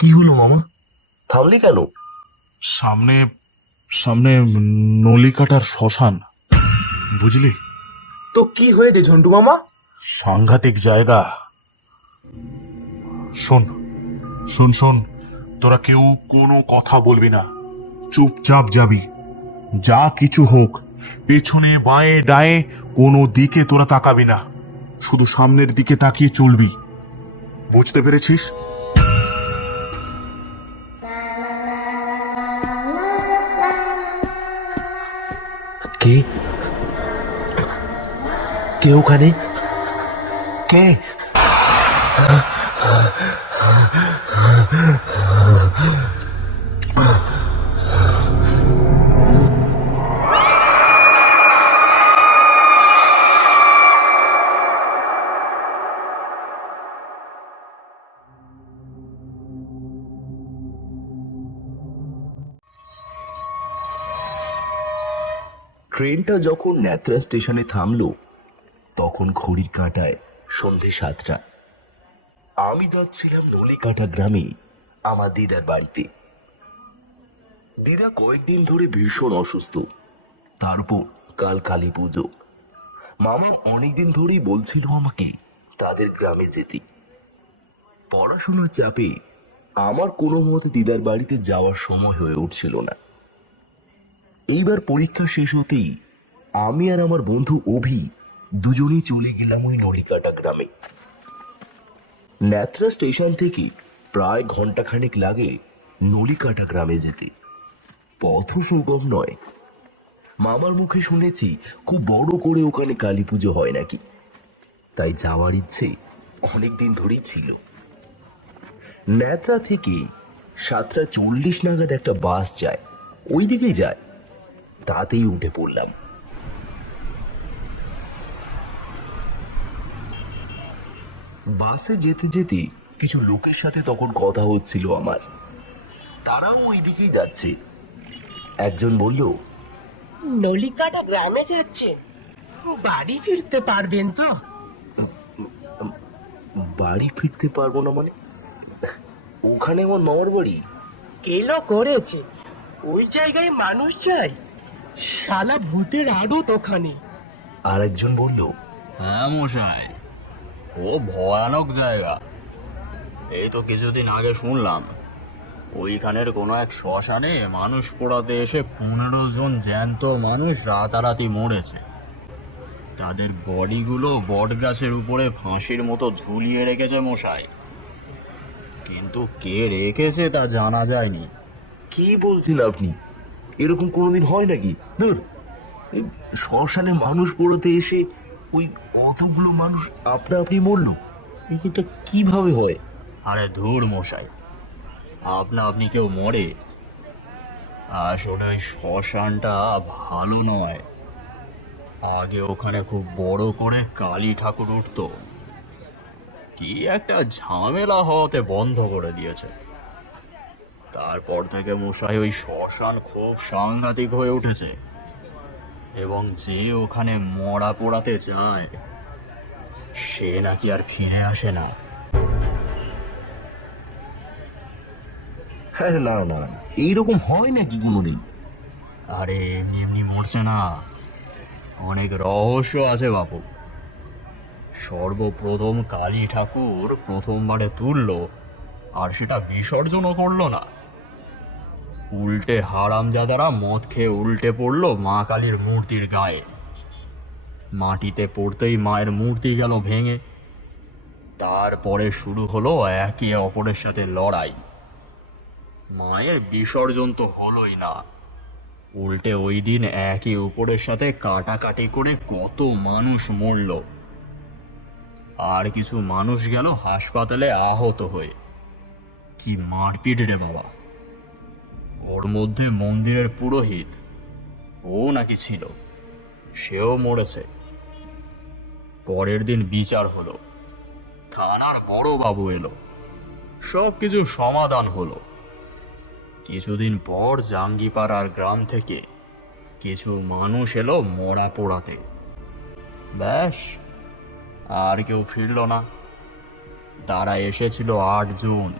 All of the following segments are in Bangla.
কি হলো মামা? থামলি কেন? সামনে সামনে নলিকাটার শ্মশান, বুঝলি? তো কি হয়েছে ঝন্টু মামা? সাংঘাতিক জায়গা। শোন শোন শোন, তোরা কেউ কোনো কথা বলবি না, চুপচাপ যাবি। যা কিছু হোক, পেছনে বাঁয়ে ডায়ে কোনো দিকে তোরা তাকাবি না, শুধু সামনের দিকে তাকিয়ে চলবি। বুঝতে পেরেছিস? কে কে ওখানে? কে? ট্রেনটা যখন ন্যাত্রা স্টেশনে থামলো তখন ঘড়ির কাঁটায় সন্ধে 7টা। আমি যাচ্ছিলাম নলিকাটা গ্রামে আমার দিদার বাড়িতে। দিদা কয়েকদিন ধরে ভীষণ অসুস্থ, তারপর কাল কালী পুজো। মামা অনেকদিন ধরেই বলছিল আমাকে তাদের গ্রামে যেতে। পড়াশোনার চাপে আমার কোনো মতে দিদার বাড়িতে যাওয়ার সময় হয়ে উঠছিল না। এইবার পরীক্ষা শেষ হতেই আমি আর আমার বন্ধু অভি দুজনেই চলে গেলাম ওই নলিকাটা গ্রামে। ন্যাত্রা স্টেশন থেকে প্রায় ঘন্টাখানেক লাগে নলিকাটা গ্রামে যেতে। পথও সুগম নয়। মামার মুখে শুনেছি খুব বড় করে ওখানে কালী পুজো হয় নাকি, তাই যাওয়ার ইচ্ছে অনেক দিন ধরেই ছিল। ন্যাত্রা থেকে 7:40 নাগাদ একটা বাস যায়, ওই দিকেই যায়। তাতেই উঠে পড়লাম। বাসে যেতে যেতে কিছু লোকের সাথে তখন কথা হচ্ছিল আমার, তারাও ওই দিকেই যাচ্ছে। একজন বলল, নলিকাটা গ্রামে যাচ্ছেন, বাড়ি ফিরতে পারবেন তো? বাড়ি ফিরতে পারবো না মানে? ওখানে আমার মামার বাড়ি। কেলো করেছে, ওই জায়গায় মানুষ যায়, শালা ভূতের আড়ত ওখানে। আর একজন বলল, হ্যাঁ মশাই, ও ভয়ানক জায়গা। এই তো কিছুদিন আগে শুনলাম ওইখানের কোনো এক শ্মশানে মানুষ পোড়াতে এসে 15 জন জ্যান্ত মানুষ রাতারাতি মরেছে। তাদের বডিগুলো বট গাছের উপরে ফাঁসির মতো ঝুলিয়ে রেখেছে মশাই, কিন্তু কে রেখেছে তা জানা যায়নি। কি বলছেন আপনি? এরকম কোনোদিন হয় নাকি? ধুর, এই শ্মশানে মানুষ পড়তে এসে ওই অতগুলো মানুষ আপনা আপনি মরলো, এটা কিভাবে হয়? আরে ধুর মশাই, আপনি কেউ মরে? আসলে ওই শ্মশানটা ভালো নয়। আগে ওখানে খুব বড় করে কালী ঠাকুর উঠতো, কি একটা ঝামেলা হওয়াতে বন্ধ করে দিয়েছে। তারপর থেকে মশাই ওই শ্মশান খুব সাংঘাতিক হয়ে উঠেছে, এবং যে ওখানে মরা পোড়াতে যায় সে নাকি আর ফিরে আসে না। হ্যাঁ, না না না, এইরকম হয় নাকি কোনোদিন? আরে এমনি এমনি মরছে না, অনেক রহস্য আছে বাপু। সর্বপ্রথম কালী ঠাকুর প্রথমবারে তুললো, আর সেটা বিসর্জনও করলো না। উল্টে হারামজাদারা মদ খেয়ে উল্টে পড়লো মা কালীর মূর্তির গায়ে। মাটিতে পড়তেই মায়ের মূর্তি গেল ভেঙে। তারপরে শুরু হলো একে অপরের সাথে লড়াই। মায়ের বিসর্জন তো হলোই না, উল্টে ওই দিন একে অপরের সাথে কাটাকাটি করে কত মানুষ মরল। আর কিছু মানুষ গেল হাসপাতালে আহত হয়ে। কি মারপিট রে বাবা! ওর মধ্যে মন্দিরের পুরোহিত, ও নাকি ছিল, সেও মরেছে। পরের দিন বিচার হলো, থানার বড় বাবু এলো, সব কিছু সমাধান হলো। কিছুদিন পর জাঙ্গিপাড়ার গ্রাম থেকে কিছু মানুষ এলো মরা পোড়াতে। ব্যাস, আর কেউ ফিরল না। তারা এসেছিল 8 জন।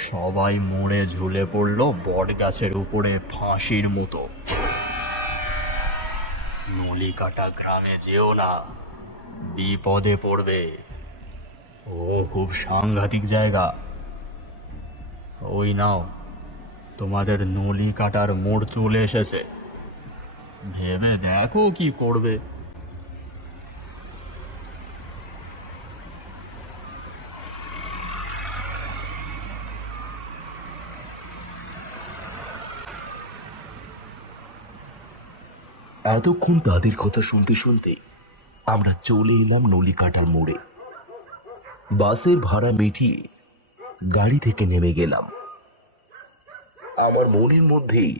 সবাই মরে ঝুলে পড়লো বট গাছের উপরে ফাঁসির মতো। নলিকাটা গ্রামে যেও না, বিপদে পড়বে। ও খুব সাংঘাতিক জায়গা। ওই নাও, তোমাদের নলি কাটার মোড় চলে এসেছে, ভেবে দেখো কি করবে। এতক্ষণ তাদের কথা শুনতে শুনতে আমরা চলে এলাম নলিকাটার মোড়ে। বাসের ভাড়া মিটিয়ে গাড়ি থেকে নেমে গেলাম। আমার মনের মধ্যেই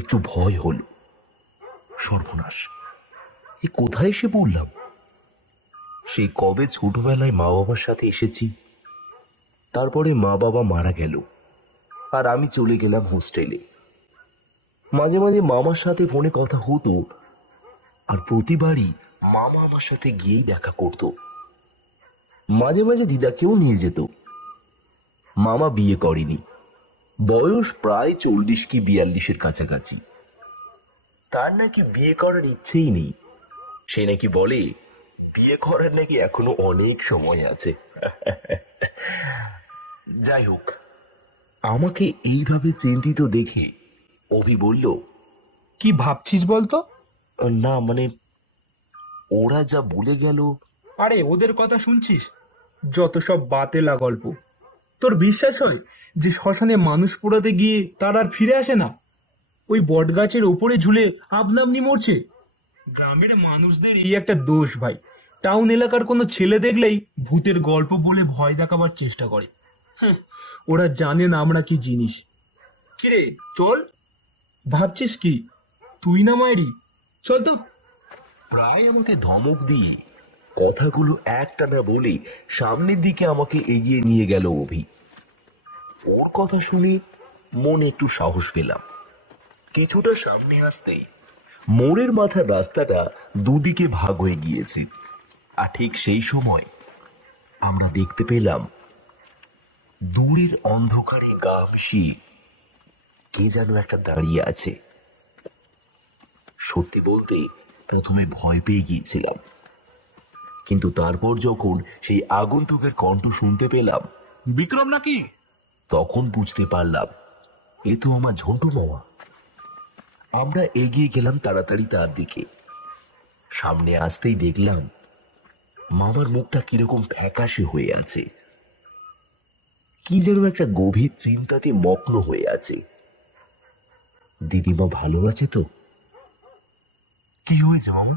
একটু ভয় হলো। সর্বনাশ, এ কোথায় এসে পড়লাম? সেই কবে ছোটবেলায় মা বাবার সাথে এসেছি, তারপরে মা বাবা মারা গেল, আর আমি চলে গেলাম হোস্টেলে। মাঝে মাঝে মামার সাথে ফোনে কথা হতো, আর প্রতিবারই মামা আমার সাথে গিয়েই দেখা করত। মাঝে মাঝে দিদাকেও নিয়ে যেত। মামা বিয়ে করেনি, বয়স প্রায় 40 কি 42-এর কাছাকাছি। তার নাকি বিয়ে করার ইচ্ছেই নেই। সে নাকি বলে বিয়ে করার নাকি এখনো অনেক সময় আছে। যাই হোক, আমাকে এইভাবে চিন্তিত দেখে অভি বলল, কি ভাবছিস বলতো? না মানে ওরা যা বলে গেল। আরে ওদের কথা শুনছিস? যত সব বাতেলা গল্প। তোর বিশ্বাস হয় যে শ্মশানে মানুষ পোড়াতে গিয়ে তার আর ফিরে আসে না? ওই বট গাছের ওপরে ঝুলে আপনামনি মরছে। গ্রামের মানুষদের এই একটা দোষ ভাই, টাউন এলাকার কোনো ছেলে দেখলেই ভূতের গল্প বলে ভয় দেখাবার চেষ্টা করে। ওরা জানে না আমরা কি জিনিস। কিরে চল, ভাবছিস কি? তুই না মায়েরি, চল তো। প্রায় আমাকে ধমক দিয়ে কথাগুলো একটানা বলে সামনের দিকে আমাকে এগিয়ে নিয়ে গেল অভি। ওর কথা শুনে মনে একটু সাহস পেলাম। কিছুটা সামনে আসতেই মোড়ের মাথার রাস্তাটা দুদিকে ভাগ হয়ে গিয়েছে, আর ঠিক সেই সময় আমরা দেখতে পেলাম দূরের অন্ধকারে গা মিশিয়ে কে যেন একটা দাঁড়িয়ে আছে। সত্যি বলতে প্রথমে ভয় পেয়ে গিয়েছিলাম, কিন্তু তারপর যখন সেই আগন্তুকের কণ্ঠ শুনতে পেলাম, বিক্রম নাকি? তখন বুঝতে পারলাম এ তো আমার ঝন্টু মামা। আমরা এগিয়ে গেলাম তাড়াতাড়ি তার দিকে। সামনে আসতেই দেখলাম মামার মুখটা কিরকম ফ্যাকাশে হয়ে আছে, কি যেন একটা গভীর চিন্তাতে মগ্ন হয়ে আছে। দিদিমা ভালো আছে তো? কি হয়েছে মামা?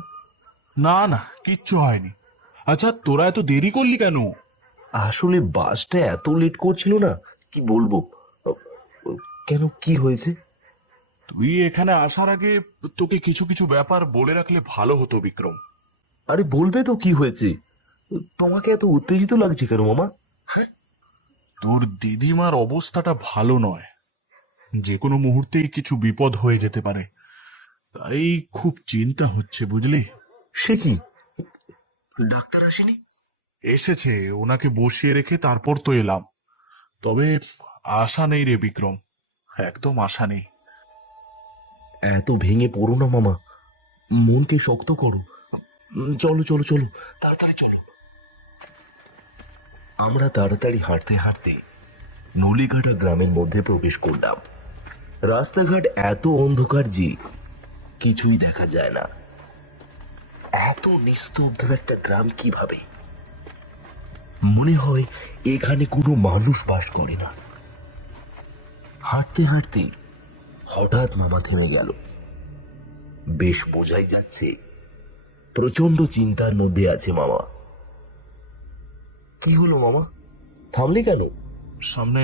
না না, কিচ্ছু হয়নি। আচ্ছা, তোরা এত দেরি করলি কেন? আসলে বাসটা এত লেট করছিল না, কি বলবো। কেন, কি হয়েছে? তুই এখানে আসার আগে তোকে কিছু কিছু ব্যাপার বলে রাখলে ভালো হতো বিক্রম। আরে বলবে তো কি হয়েছে। তোমাকে এত উত্তেজিত লাগছে কেন মামা? হ্যাঁ, তোর দিদিমার অবস্থাটা ভালো নয়, যে কোনো মুহূর্তেই কিছু বিপদ হয়ে যেতে পারে, তাই খুব চিন্তা হচ্ছে বুঝলি। সে কি, ডাক্তার আসেনি? এসেছে, ওনাকে বসিয়ে রেখে তারপর তো এলাম। তবে আশা নেই রে বিক্রম, একদম আশা নেই। এত ভেঙে পড়ো না মামা, মনকে শক্ত করো। চলো চলো চলো, তাড়াতাড়ি চলো। আমরা তাড়াতাড়ি হাঁটতে হাঁটতে নলিকাটা গ্রামের মধ্যে প্রবেশ করলাম। রাস্তাঘাট এত অন্ধকার যে কিছুই দেখা যায় না। এত নিস্তব্ধ একটা গ্রাম কিভাবে? মনে হয় এখানে কোনো মানুষ বাস করে না। হাঁটতে হাঁটতে হঠাৎ মামা থেমে গেল। বেশ বোঝাই যাচ্ছে প্রচন্ড চিন্তার মধ্যে আছে মামা। কি হলো মামা, থামলে কেন? সামনে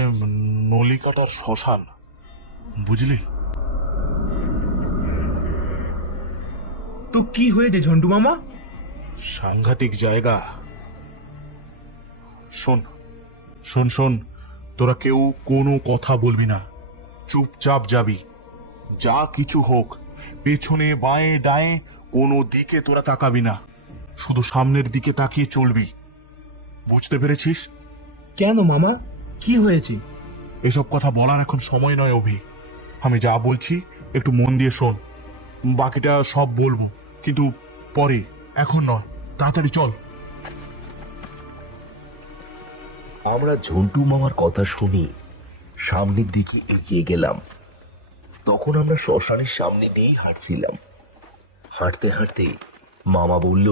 নলিকাটার শ্মশান, বুঝলি। তো কি হয়েছে ঝন্টু মামা? সাংঘাতিক জায়গা। শোন শোন শোন, তোরা কেউ কোনো কথা বলবি না, চুপচাপ যাবি। যা কিছু হোক, পেছনে বাঁয়ে ডায়ে কোনো দিকে তোরা তাকাবি না, শুধু সামনের দিকে তাকিয়ে চলবি। বুঝতে পেরেছিস? কেন মামা, কি হয়েছে? এসব কথা বলার এখন সময় নয় অভি। আমি যা বলছি একটু মন দিয়ে শোন, বাকিটা সব বলবো, কিন্তু পরে, এখন নয়। তাড়াতাড়ি চল। আমরা ঝন্টু মামার কথা শুনি সামনের দিকে এগিয়ে গেলাম। তখন আমরা শ্মশানের সামনে দিয়েই হাঁটছিলাম। হাঁটতে হাঁটতে মামা বলল,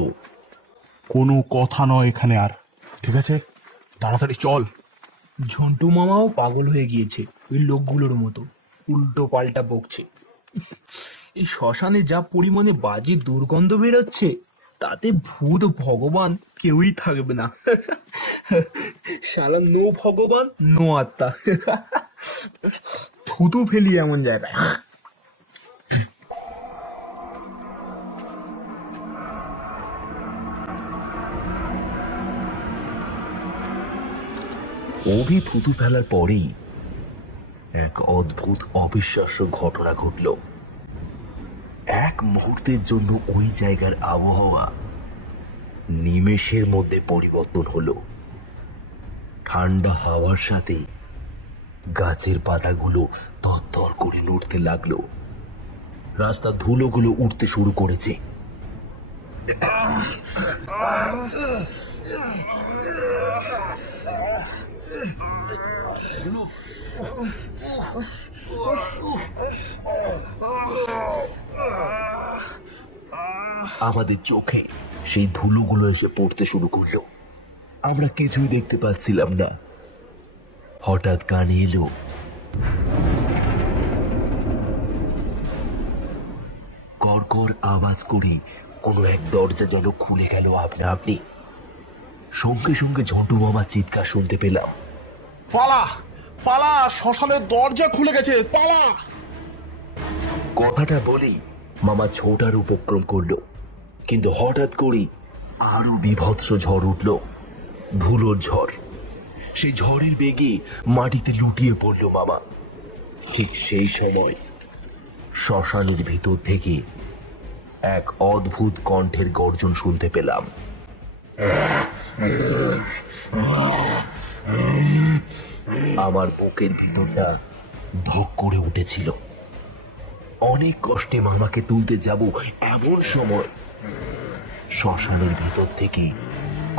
কোনো কথা নয় এখানে আর, ঠিক আছে? তাড়াতাড়ি চল। ঝন্টু মামাও পাগল হয়ে গিয়েছে ওই লোকগুলোর মতো, উল্টো পাল্টা বকছে। এই শ্মশানে যা পরিমাণে বাজে দুর্গন্ধ বেরোচ্ছে, তাতে ভূত ভগবান কেউই থাকবে না। শালা নো ভগবান নো আত্মা। থুতু ফেলি এমন জায়গায়। অভি থুতু ফেলার পরেই এক অদ্ভুত অবিশ্বাস্য ঘটনা ঘটল। এক মুহূর্তের জন্য ওই জায়গার আবহাওয়া নিমেষের মধ্যে পরিবর্তন হলো। ঠান্ডা হাওয়ার সাথে গাছের পাতাগুলো তরতর করে নড়তে লাগলো। রাস্তার ধুলোগুলো উঠতে শুরু করেছে। আমাদের চোখে সেই ধুলোগুলো এসে পড়তে শুরু করলো। আমরা কিছুই দেখতে পাচ্ছিলাম না। হঠাৎ কানে এলো কড়কড় আওয়াজ করে কোনো এক দরজা যেন খুলে গেল আপনা আপনি। সঙ্গে সঙ্গে ঝন্টু মামার চিৎকার শুনতে পেলাম, পালা পালা, শ্মশানের দরজা খুলে গেছে, পালা। কথাটা বলেই মামা ছোটার উপক্রম করলো, কিন্তু হঠাৎ করেই আরো বীভৎস ঝড় উঠল, ধুলোর ঝড়। সেই ঝড়ের বেগে মাটিতে লুটিয়ে পড়ল মামা। ঠিক সেই সময় শ্মশানের ভিতর থেকে এক অদ্ভুত কণ্ঠের গর্জন শুনতে পেলাম। আমার বুকের ভিতরটা ধক করে উঠেছিল। অনেক কষ্টে মামাকে তুলতে যাব এমন সময় শ্মশানের ভিতর থেকে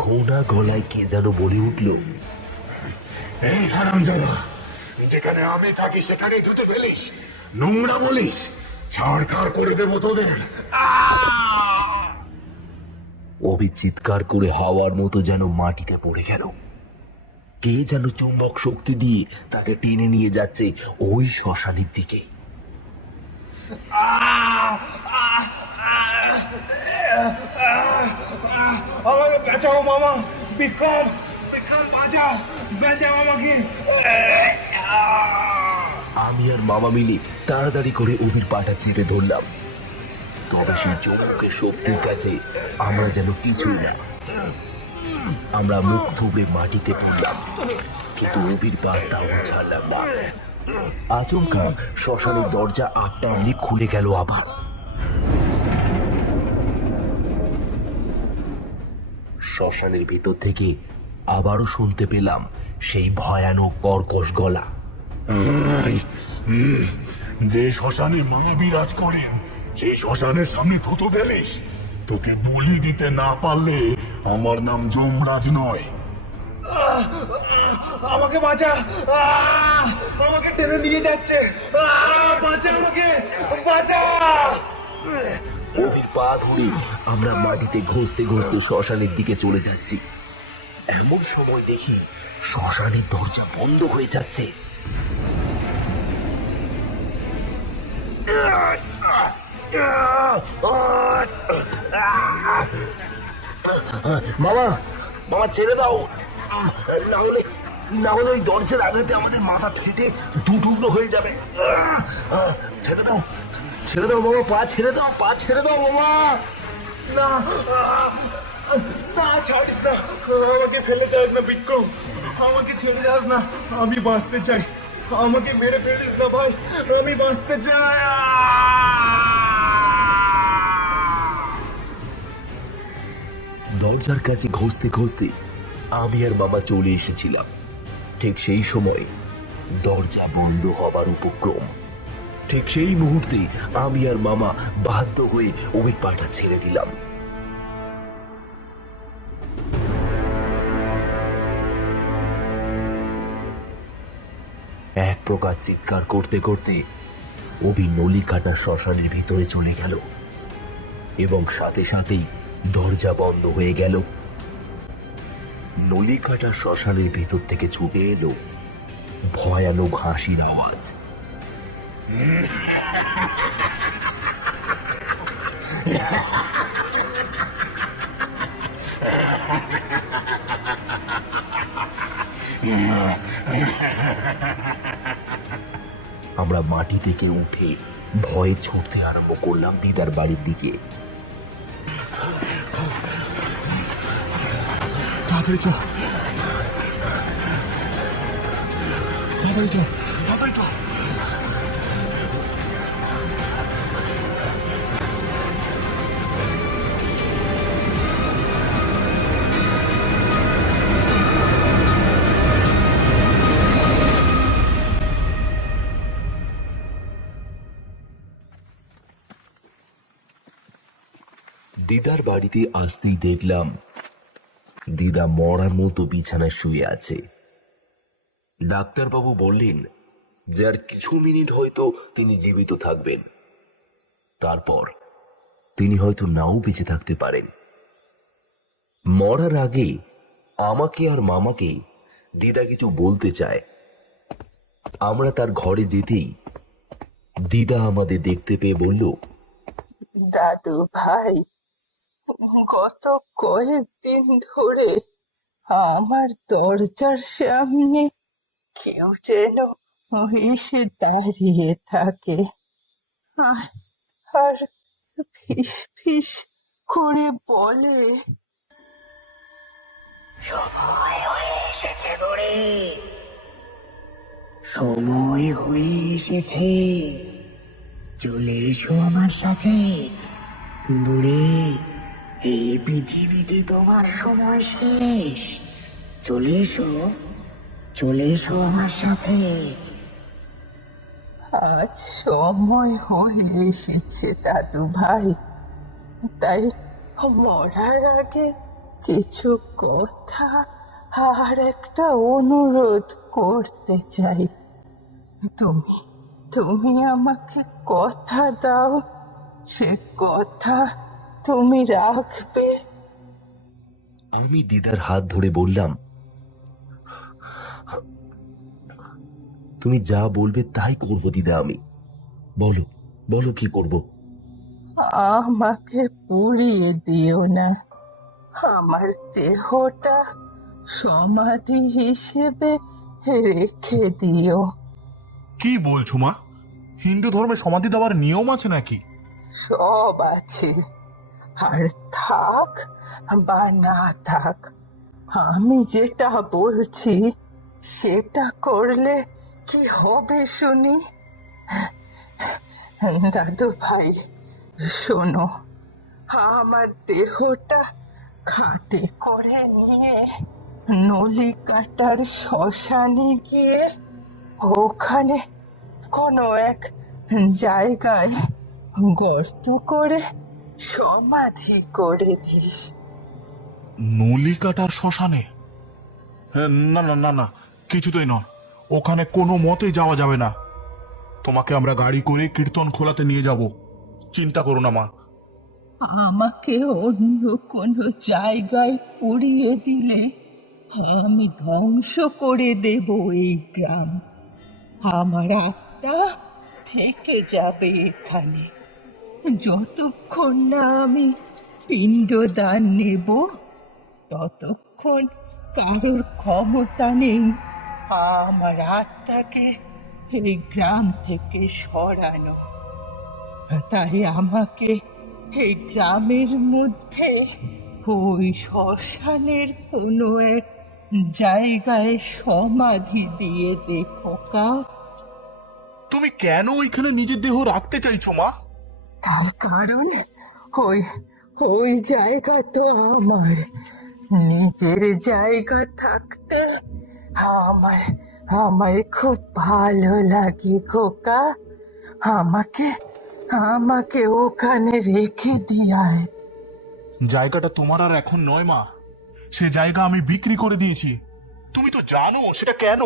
ঘোনা গলায় কে যেন বলে উঠল, এই হারামজাদা, যেখানে আমি থাকি সেখানেই ধুতে ফেলিস, নোংরা বলিস, ছাড়খাড় করে দেবো তোদের। অভি চিৎকার করে হাওয়ার মতো যেন মাটিতে পড়ে গেল। কে যেন চুম্বক শক্তি দিয়ে তাকে টেনে নিয়ে যাচ্ছে ওই শ্মশানের দিকে। আমাকে বাঁচাও মামা, বিক্রম, বিক্রম বাঁচাও, বাঁচাও আমাকে। আমি আর মামা মিলে তাড়াতাড়ি করে অভির পাটা চেপে ধরলাম। তবে সেই চুম্বকের শক্তির কাছে আমরা যেন কিছুই না। আমরা মুখ থুবড়ে মাটিতে পড়লাম, কিন্তু অভির পা তাও ছাড়লাম না। আচমকা শ্মশানের দরজা আপনা আপনি খুলে গেল আবার। শ্মশানের ভিতর থেকে আবারও শুনতে পেলাম সেই ভয়ানক কর্কশ গলা। যে শ্মশানে মা বিরাজ করেন, সেই শ্মশানের সামনে থুতু ফেলিস, তোকে বলি দিতে না পারলে আমার নাম যমরাজ নয়। আমাকে বাঁচা, আমাকে টেনে নিয়ে যাচ্ছে, বাঁচা আমাকে, বাঁচা। অভির পা ধরে আমরা মাটিতে ঘষতে ঘষতে শ্মশানের দিকে চলে যাচ্ছি। এমন সময় দেখি শ্মশানের দরজা বন্ধ হয়ে যাচ্ছে। মামা, মামা ছেড়ে দাও, না হলে ওই দরজার আঘাতে আমাদের মাথা ফেটে দু টুকরো হয়ে যাবে। ছেড়ে দাও, ছেড়ে দাও মামা, পা ছেড়ে দাও, পা ছেড়ে দাও মামা। না, না ছাড়িস না, আমাকে ফেলে যাস না বিক্রম, আমাকে ছেড়ে যাস না, আমি বাঁচতে চাই, আমাকে মেরে ফেলিস না ভাই, আমি বাঁচতে চাই। দরজার কাছে ঘষতে ঘষতে আমি আর মামা চলে এসেছিলাম। ঠিক সেই সময় দরজা বন্ধ হবার উপক্রম। ঠিক সেই মুহূর্তে আমি আর মামা বাধ্য হয়ে ওই পাটা ছেড়ে দিলাম। এক প্রকার চিৎকার করতে করতে অভি নলি কাটা শ্মশানের ভিতরে চলে গেল এবং সাথে সাথেই দরজা বন্ধ হয়ে গেল। নলি কাটা শ্মশানের ভিতর থেকে ছুটে এলো ভয়ানক হাসির আওয়াজ। আমরা মাটি থেকে উঠে ভয়ে ছুটতে আরম্ভ করলাম দিদার বাড়ির দিকে। তাড়াতাড়ি চল, তাড়াতাড়ি চল, তাড়াতাড়ি চল। দিদার বাড়িতে আসতেই দেখলাম দিদা মরার মতো বিছানায় শুয়ে আছে। ডাক্তারবাবু বললেন যে আর কিছু মিনিট হয়তো তিনি জীবিত থাকবেন, তারপর তিনি হয়তো নাও বেঁচে থাকতে পারেন। মরার আগে আমাকে আর মামাকে দিদা কিছু বলতে চায়। আমরা তার ঘরে যেতেই দিদা আমাদের দেখতে পেয়ে বলল, দাদু ভাই, গত কয়েকদিন ধরে আমার দরজার সামনে কেউ যেন এসে দাঁড়িয়ে থাকে আর আর ফিস ফিস করে বলে, সময় হয়ে এসেছে বুড়ি, সময় হয়ে এসেছে, চলে এসো আমার সাথে বুড়ি, এই পৃথিবীতে তোমার সময় শেষ, চলে এসো, চলে এসো আমার সাথে। আজ সময় হয়ে এসেছে দাদু ভাই, তাই মরার আগে কিছু কথা আর একটা অনুরোধ করতে চাই। তুমি তুমি আমাকে কথা দাও, সে কথা তুমি রাখবে। আমি দিদার হাত ধরে বললাম, তুমি যা বলবে তাই করবো দিদা। আমি বলো বলো কি করব। আমাকে পুড়িয়ে দিও না, আমার দেহটা সমাধি হিসেবে রেখে দিও। কি বলছো মা? হিন্দু ধর্মে সমাধি দেওয়ার নিয়ম আছে নাকি? সব আছে, আর থাক বা না থাক, আমি যেটা বলছি সেটা করলে কি হবে শুনি। দাদু ভাই শোনো, আমার দেহটা খাটে করে নিয়ে নলি কাটার শ্মশানে গিয়ে ওখানে কোনো এক জায়গায় গর্ত করে সমাধি করে দিস। নলি কাটার শ্মশানে? হ্যাঁ, না না না না, কিছুতেই নয়, ওখানে কোনো মতেই যাওয়া যাবে না। তোমাকে আমরা গাড়ি করে কীর্তন খোলাতে নিয়ে যাব, চিন্তা করো না মা। আমাকে অন্য কোনো জায়গায় পুড়িয়ে দিলে আমি ধ্বংস করে দেব এই গ্রাম। আমার আত্মা থেকে যাবে এখানে, যতক্ষণ না আমি পিণ্ডদান নেব ততক্ষণ কারোর ক্ষমতা নেই আমার আত্মাকে এই গ্রাম থেকে সরানো। তাই আমাকে এই গ্রামের মধ্যে ওই শ্মশানের কোনো এক জায়গায় সমাধি দিয়ে দেখো কা। তুমি কেন ওইখানে নিজের দেহ রাখতে চাইছো মা? তার কারণ ওই ওই জায়গা তো আমার নিজের জায়গা থাকতে আমার আমার খুব ভালো লাগে খোকা। আমাকে আমাকে ওখানে রেখে দিয়ায়। জায়গাটা তোমার আর এখন নয় মা, সে জায়গা আমি বিক্রি করে দিয়েছি। তুমি তো জানো সেটা কেন।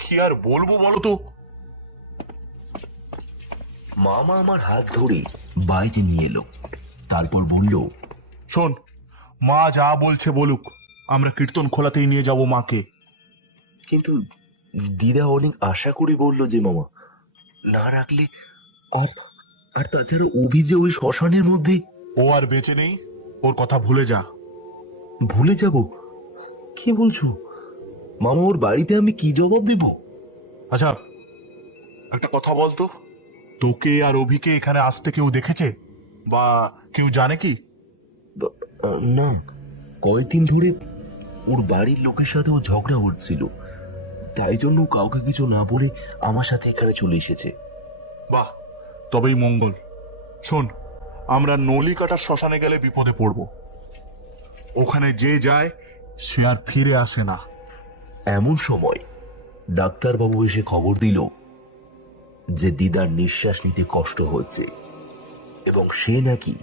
কি আর বলবো বলো তো। মামা আমার হাত ধরে বাইরে নিয়ে এলো, তারপর বলল, শোন, মা যা বলছে বলুক, আমরা কীর্তন খোলাতেই নিয়ে যাব মাকে। কিন্তু দিদা অনেক আশা করে বলল যে মামা না রাখলে। আর আর তাছাড়া অভি যে ওই শ্মশানের মধ্যে। ও আর বেঁচে নেই, ওর কথা ভুলে যা। ভুলে যাব? কি বলছো মামা? ওর বাড়িতে আমি কি জবাব দেব? আচ্ছা, একটা কথা বলতো, তোকে আর অভিকে এখানে আসতে কেউ দেখেছে বা কেউ জানে কি? না, কয়েকদিন ধরে ওর বাড়ির লোকের সাথে ও ঝগড়া হচ্ছিল, তাই জন্য ও কাউকে কিছু না বলে আমার সাথে এখানে চলে এসেছে। বাহ, তবেই মঙ্গল। শোন, আমরা নলি কাটার শ্মশানে গেলে বিপদে পড়ব। ওখানে যে যায় সে আর ফিরে আসে না। এমন সময় ডাক্তারবাবু এসে খবর দিল যে দিদার নিঃশ্বাস নিতে কষ্ট হচ্ছে এবং সে নাকি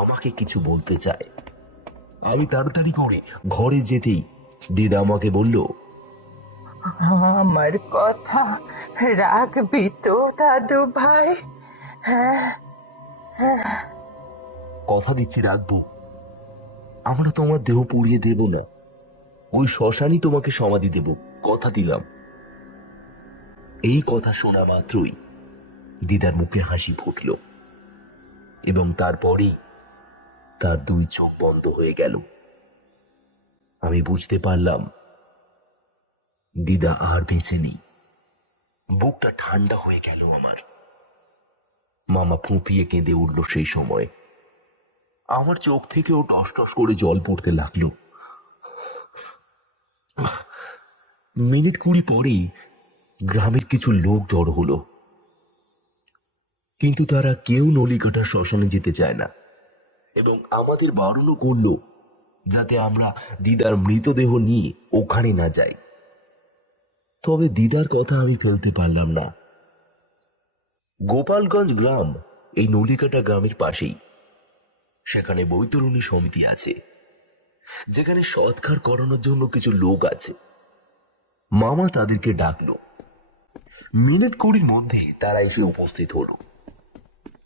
আমাকে কিছু বলতে চায়। আমি তাড়াতাড়ি করে ঘরে যেতেই দিদা আমাকে বলল, আমার কথা রাখবি তো দাদু ভাই? হ্যাঁ, কথা দিচ্ছি রাখবো। আমরা তোমার দেহ পুড়িয়ে দেব না, ওই শ্মশানই তোমাকে সমাধি দেব, কথা দিলাম। এই কথা শোনা মাত্রই দিদার মুখে হাসি ফুটল এবং তারপরেই তার দুই চোখ বন্ধ হয়ে গেল। আমি বুঝতে পারলাম দিদা আর বেঁচে নেই। বুকটা ঠান্ডা হয়ে গেল আমার। মামা ফুঁপিয়ে কেঁদে উঠল সেই সময়। আমার চোখ থেকেও টস টস করে জল পড়তে লাগলো। মিনিট 20 পরেই গ্রামের কিছু লোক জড়ো হলো, কিন্তু তারা কেউ নলিকাটা শ্মশানে যেতে চায় না এবং আমাদের বারণও করল যাতে আমরা দিদার মৃতদেহ নিয়ে ওখানে না যাই। তবে দিদার কথা আমি ফেলতে পারলাম না। গোপালগঞ্জ গ্রাম এই নলিকাটা গ্রামের পাশেই। সেখানে বৈতরণী সমিতি আছে, যেখানে সৎকার করানোর জন্য কিছু লোক আছে। মামা তাদেরকে ডাকলো। মিনিট 20 মধ্যে তারা এসে উপস্থিত হলো।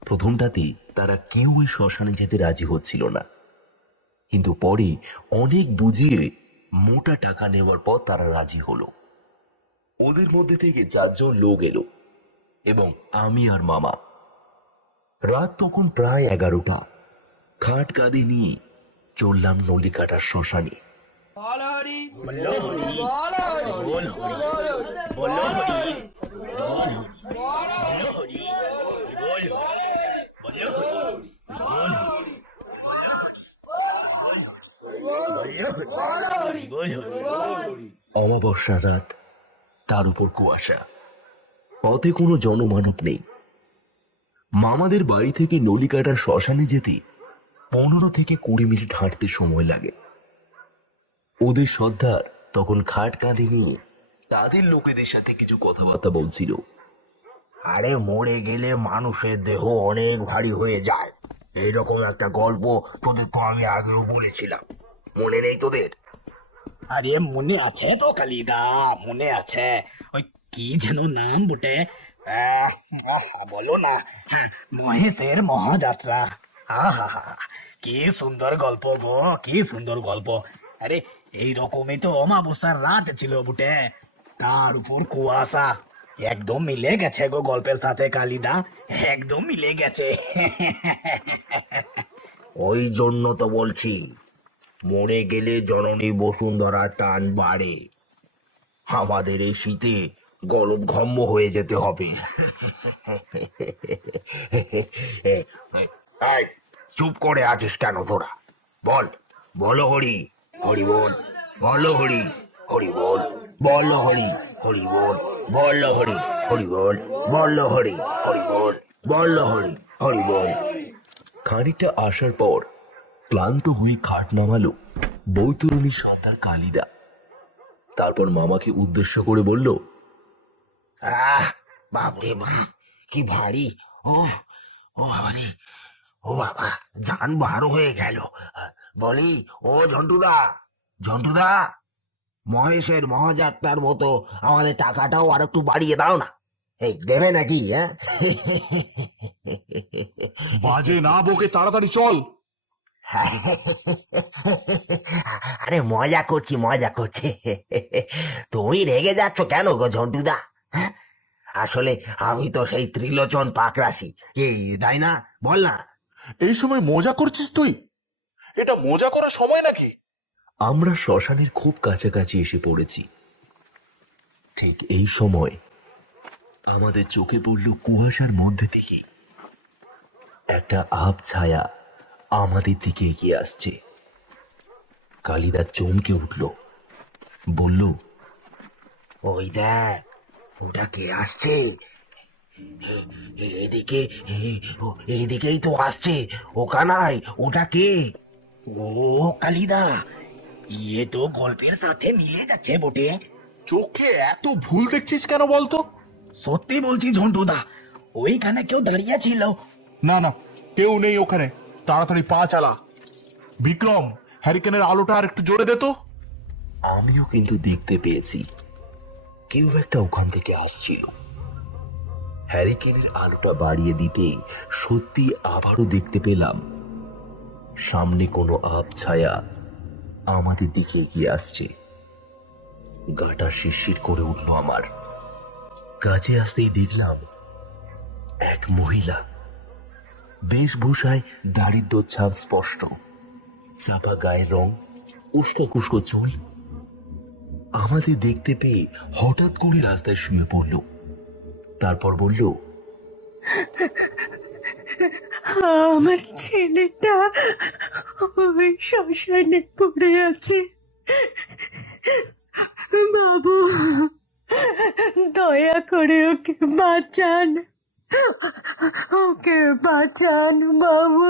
প্রথমটাতে তারা কেউ ওই শ্মশানে যেতে রাজি হচ্ছিল না, কিন্তু পরে অনেক বুঝিয়ে মোটা টাকা নেওয়ার পর তারা রাজি হলো। ওদের মধ্যে থেকে 4 জন লোক এলো এবং আমি আর মামা। রাত তখন প্রায় 11টা। খাট কাঁধে নিয়ে চললাম নলিকাটার শ্মশানে। অমাবস্যার রাত, তার উপর কুয়াশা, পথে কোনো জনমানব নেই। মামাদের বাড়ি থেকে নলিকাটার শ্মশানে যেতে 15 থেকে 20 মিনিট হাঁটতে সময় লাগে। ওদের সর্দার তখন খাট কাঁধে নিয়ে তাদের লোকেদের সাথে কিছু কথাবার্তা বলছিল। আরে মরে গেলে মানুষের দেহ অনেক ভারী হয়ে যায়, এইরকম একটা গল্প তোদের তো আমি আগেও বলেছিলাম, মনে নেই তোদের? আরে মনে আছে তো কালিদা, মনে আছে। ওই কি যেন নাম বটে, বলো না। হ্যাঁ, মহেশের মহাযাত্রা। আহা, কি সুন্দর গল্প গো, কি সুন্দর গল্প। আরে এইরকমই তো অমাবস্যার রাত ছিল বটে, তার উপর কুয়াশা। একদম মিলে গেছে গো গল্পের সাথে কালিদা, একদম মিলে গেছে। ওই জন্য তো বলছি, মরে গেলে জননী বসুন্ধরার টান বাড়ে। আমাদের এই শীতে গলদঘম্য হয়ে যেতে হবে। এই, চুপ করে আছিস কেন তোরা? বল, বলো হরি, হরি বল, বলো হরি, হরি বল, বলো হরি, হরি বল, বলো হরি, হরি বল, বলো হরি, হরি বল, বলো হরি, হরি বল। খানিকটা আসার পর ক্লান্ত হয়ে খাট নামালো বৈতরণী সাঁতার কালিদা। তারপর মামাকে উদ্দেশ্য করে বলল, বাপরে বাপ, কি ভারী! ও ও বাবা রে, ও বাবা, জান বার হয়ে গেল। বলি, ও ঝন্টুদা, ঝন্টুদা, মহেশের মহাযাত্রার মতো আমাদের টাকাটাও আর একটু বাড়িয়ে দাও না। এই দেবে নাকি? হ্যাঁ, বাজে না বকে তাড়াতাড়ি চল। আরে মজা করছি, মজা করছি। তুমি রেগে যাচ্ছ কেন গো ঝন্টুদা? হ্যাঁ? আসলে আমি তো সেই ত্রিলোচন পাকরাশি, কি তাই না? বল না। এই সময় মজা করছিস তুই? এটা মজা করার সময় নাকি? আমরা শ্মশানের খুব কাছাকাছি এসে পড়েছি। ঠিক এই সময় আমাদের চোখে পড়ল কুয়াশার মধ্যে থেকে একটা আব ছায়া আমাদের দিকে এগিয়ে আসছে। কালিদা চমকে উঠল, বলল, ওই দেখ, ওটা কে আসছে? এদিকে, এইদিকেই তো আসছে। ওখানায় ওটা কে? ও কালিদা, ইয়ে তো গল্পের সাথে মিলে যাচ্ছে বটে। চোখে এত ভুল দেখছিস কেন বলতো? সত্যি বলছি ঝন্টুদা, ওইখানে কেউ দাঁড়িয়ে ছিল। না না, কেউ নেই ওখানে। তাড়াতাড়ি পা চালা। বিক্রম, হ্যারিকেনের আলোটা আর একটু জোরে দে তো। আমিও কিন্তু দেখতে পেয়েছি কেউ একটা ওখান থেকে আসছিল। হ্যারিকেনের আলোটা বাড়িয়ে দিতে সত্যি আবারও দেখতে পেলাম সামনে কোনো আব ছায়া আমাদের দিকে এগিয়ে আসছে। গাটা শিরশির করে উঠল আমার। কাছে আসতেই দেখলাম এক মহিলা, বেশভূষায় দারিদ্র ছাপ স্পষ্ট, চাপা গায়ের রং, উস্কো খুস্কো চুল। আমাদের দেখতে পেয়ে হঠাৎ করে রাস্তায় শুয়ে পড়ল। তারপর বলল, আমার ছেলেটা ওই শ্মশানে পড়ে আছে। বাবু, দয়া করে ওকে বাঁচান, ওকে বাঁচান বাবু।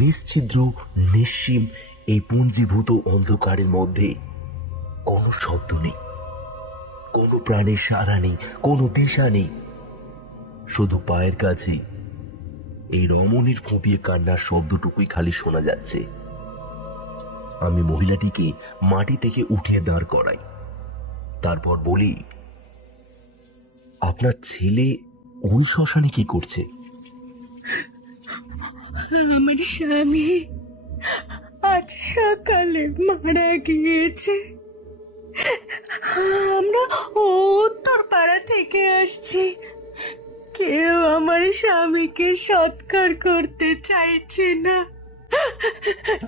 নিশ্ছিদ্র নিশ্চিম এই পুঞ্জীভূত অন্ধকারের মধ্যে কোনো শব্দ নেই, কোনো প্রাণের সাড়া নেই, কোনো দিশা নেই। শুধু পায়ের কাছে এই রমণীর ফুঁপিয়ে কান্নার শব্দটুকুই খালি শোনা যাচ্ছে। আমি মহিলাটিকে মাটি থেকে উঠিয়ে দাঁড় করাই। তারপর বলি, আপনার ছেলে ওই শ্মশানে কি করছে? আমার স্বামী আজ সকালে মারা গিয়েছে। আমরা উত্তর পাড়া থেকে আসছি। কেউ আমার স্বামীকে সৎকার করতে চাইছে না,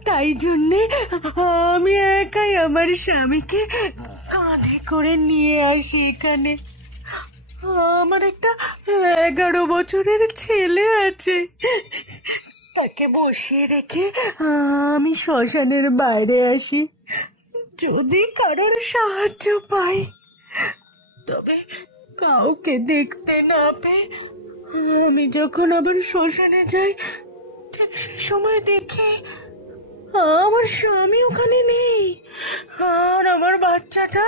তাই জন্যে আমি একাই আমার স্বামীকে কাঁধে করে নিয়ে আসি এখানে। আমার একটা 11 বছরের ছেলে আছে, তাকে বসিয়ে রেখে আমি শ্মশানের বাইরে আসি যদি কারোর সাহায্য পাই। তবে কাউকে দেখতে না পেয়ে আমি যখন আবার শ্মশানে যাই, ঠিক সে সময় দেখি আমার স্বামী ওখানে নেই, আর আমার বাচ্চাটা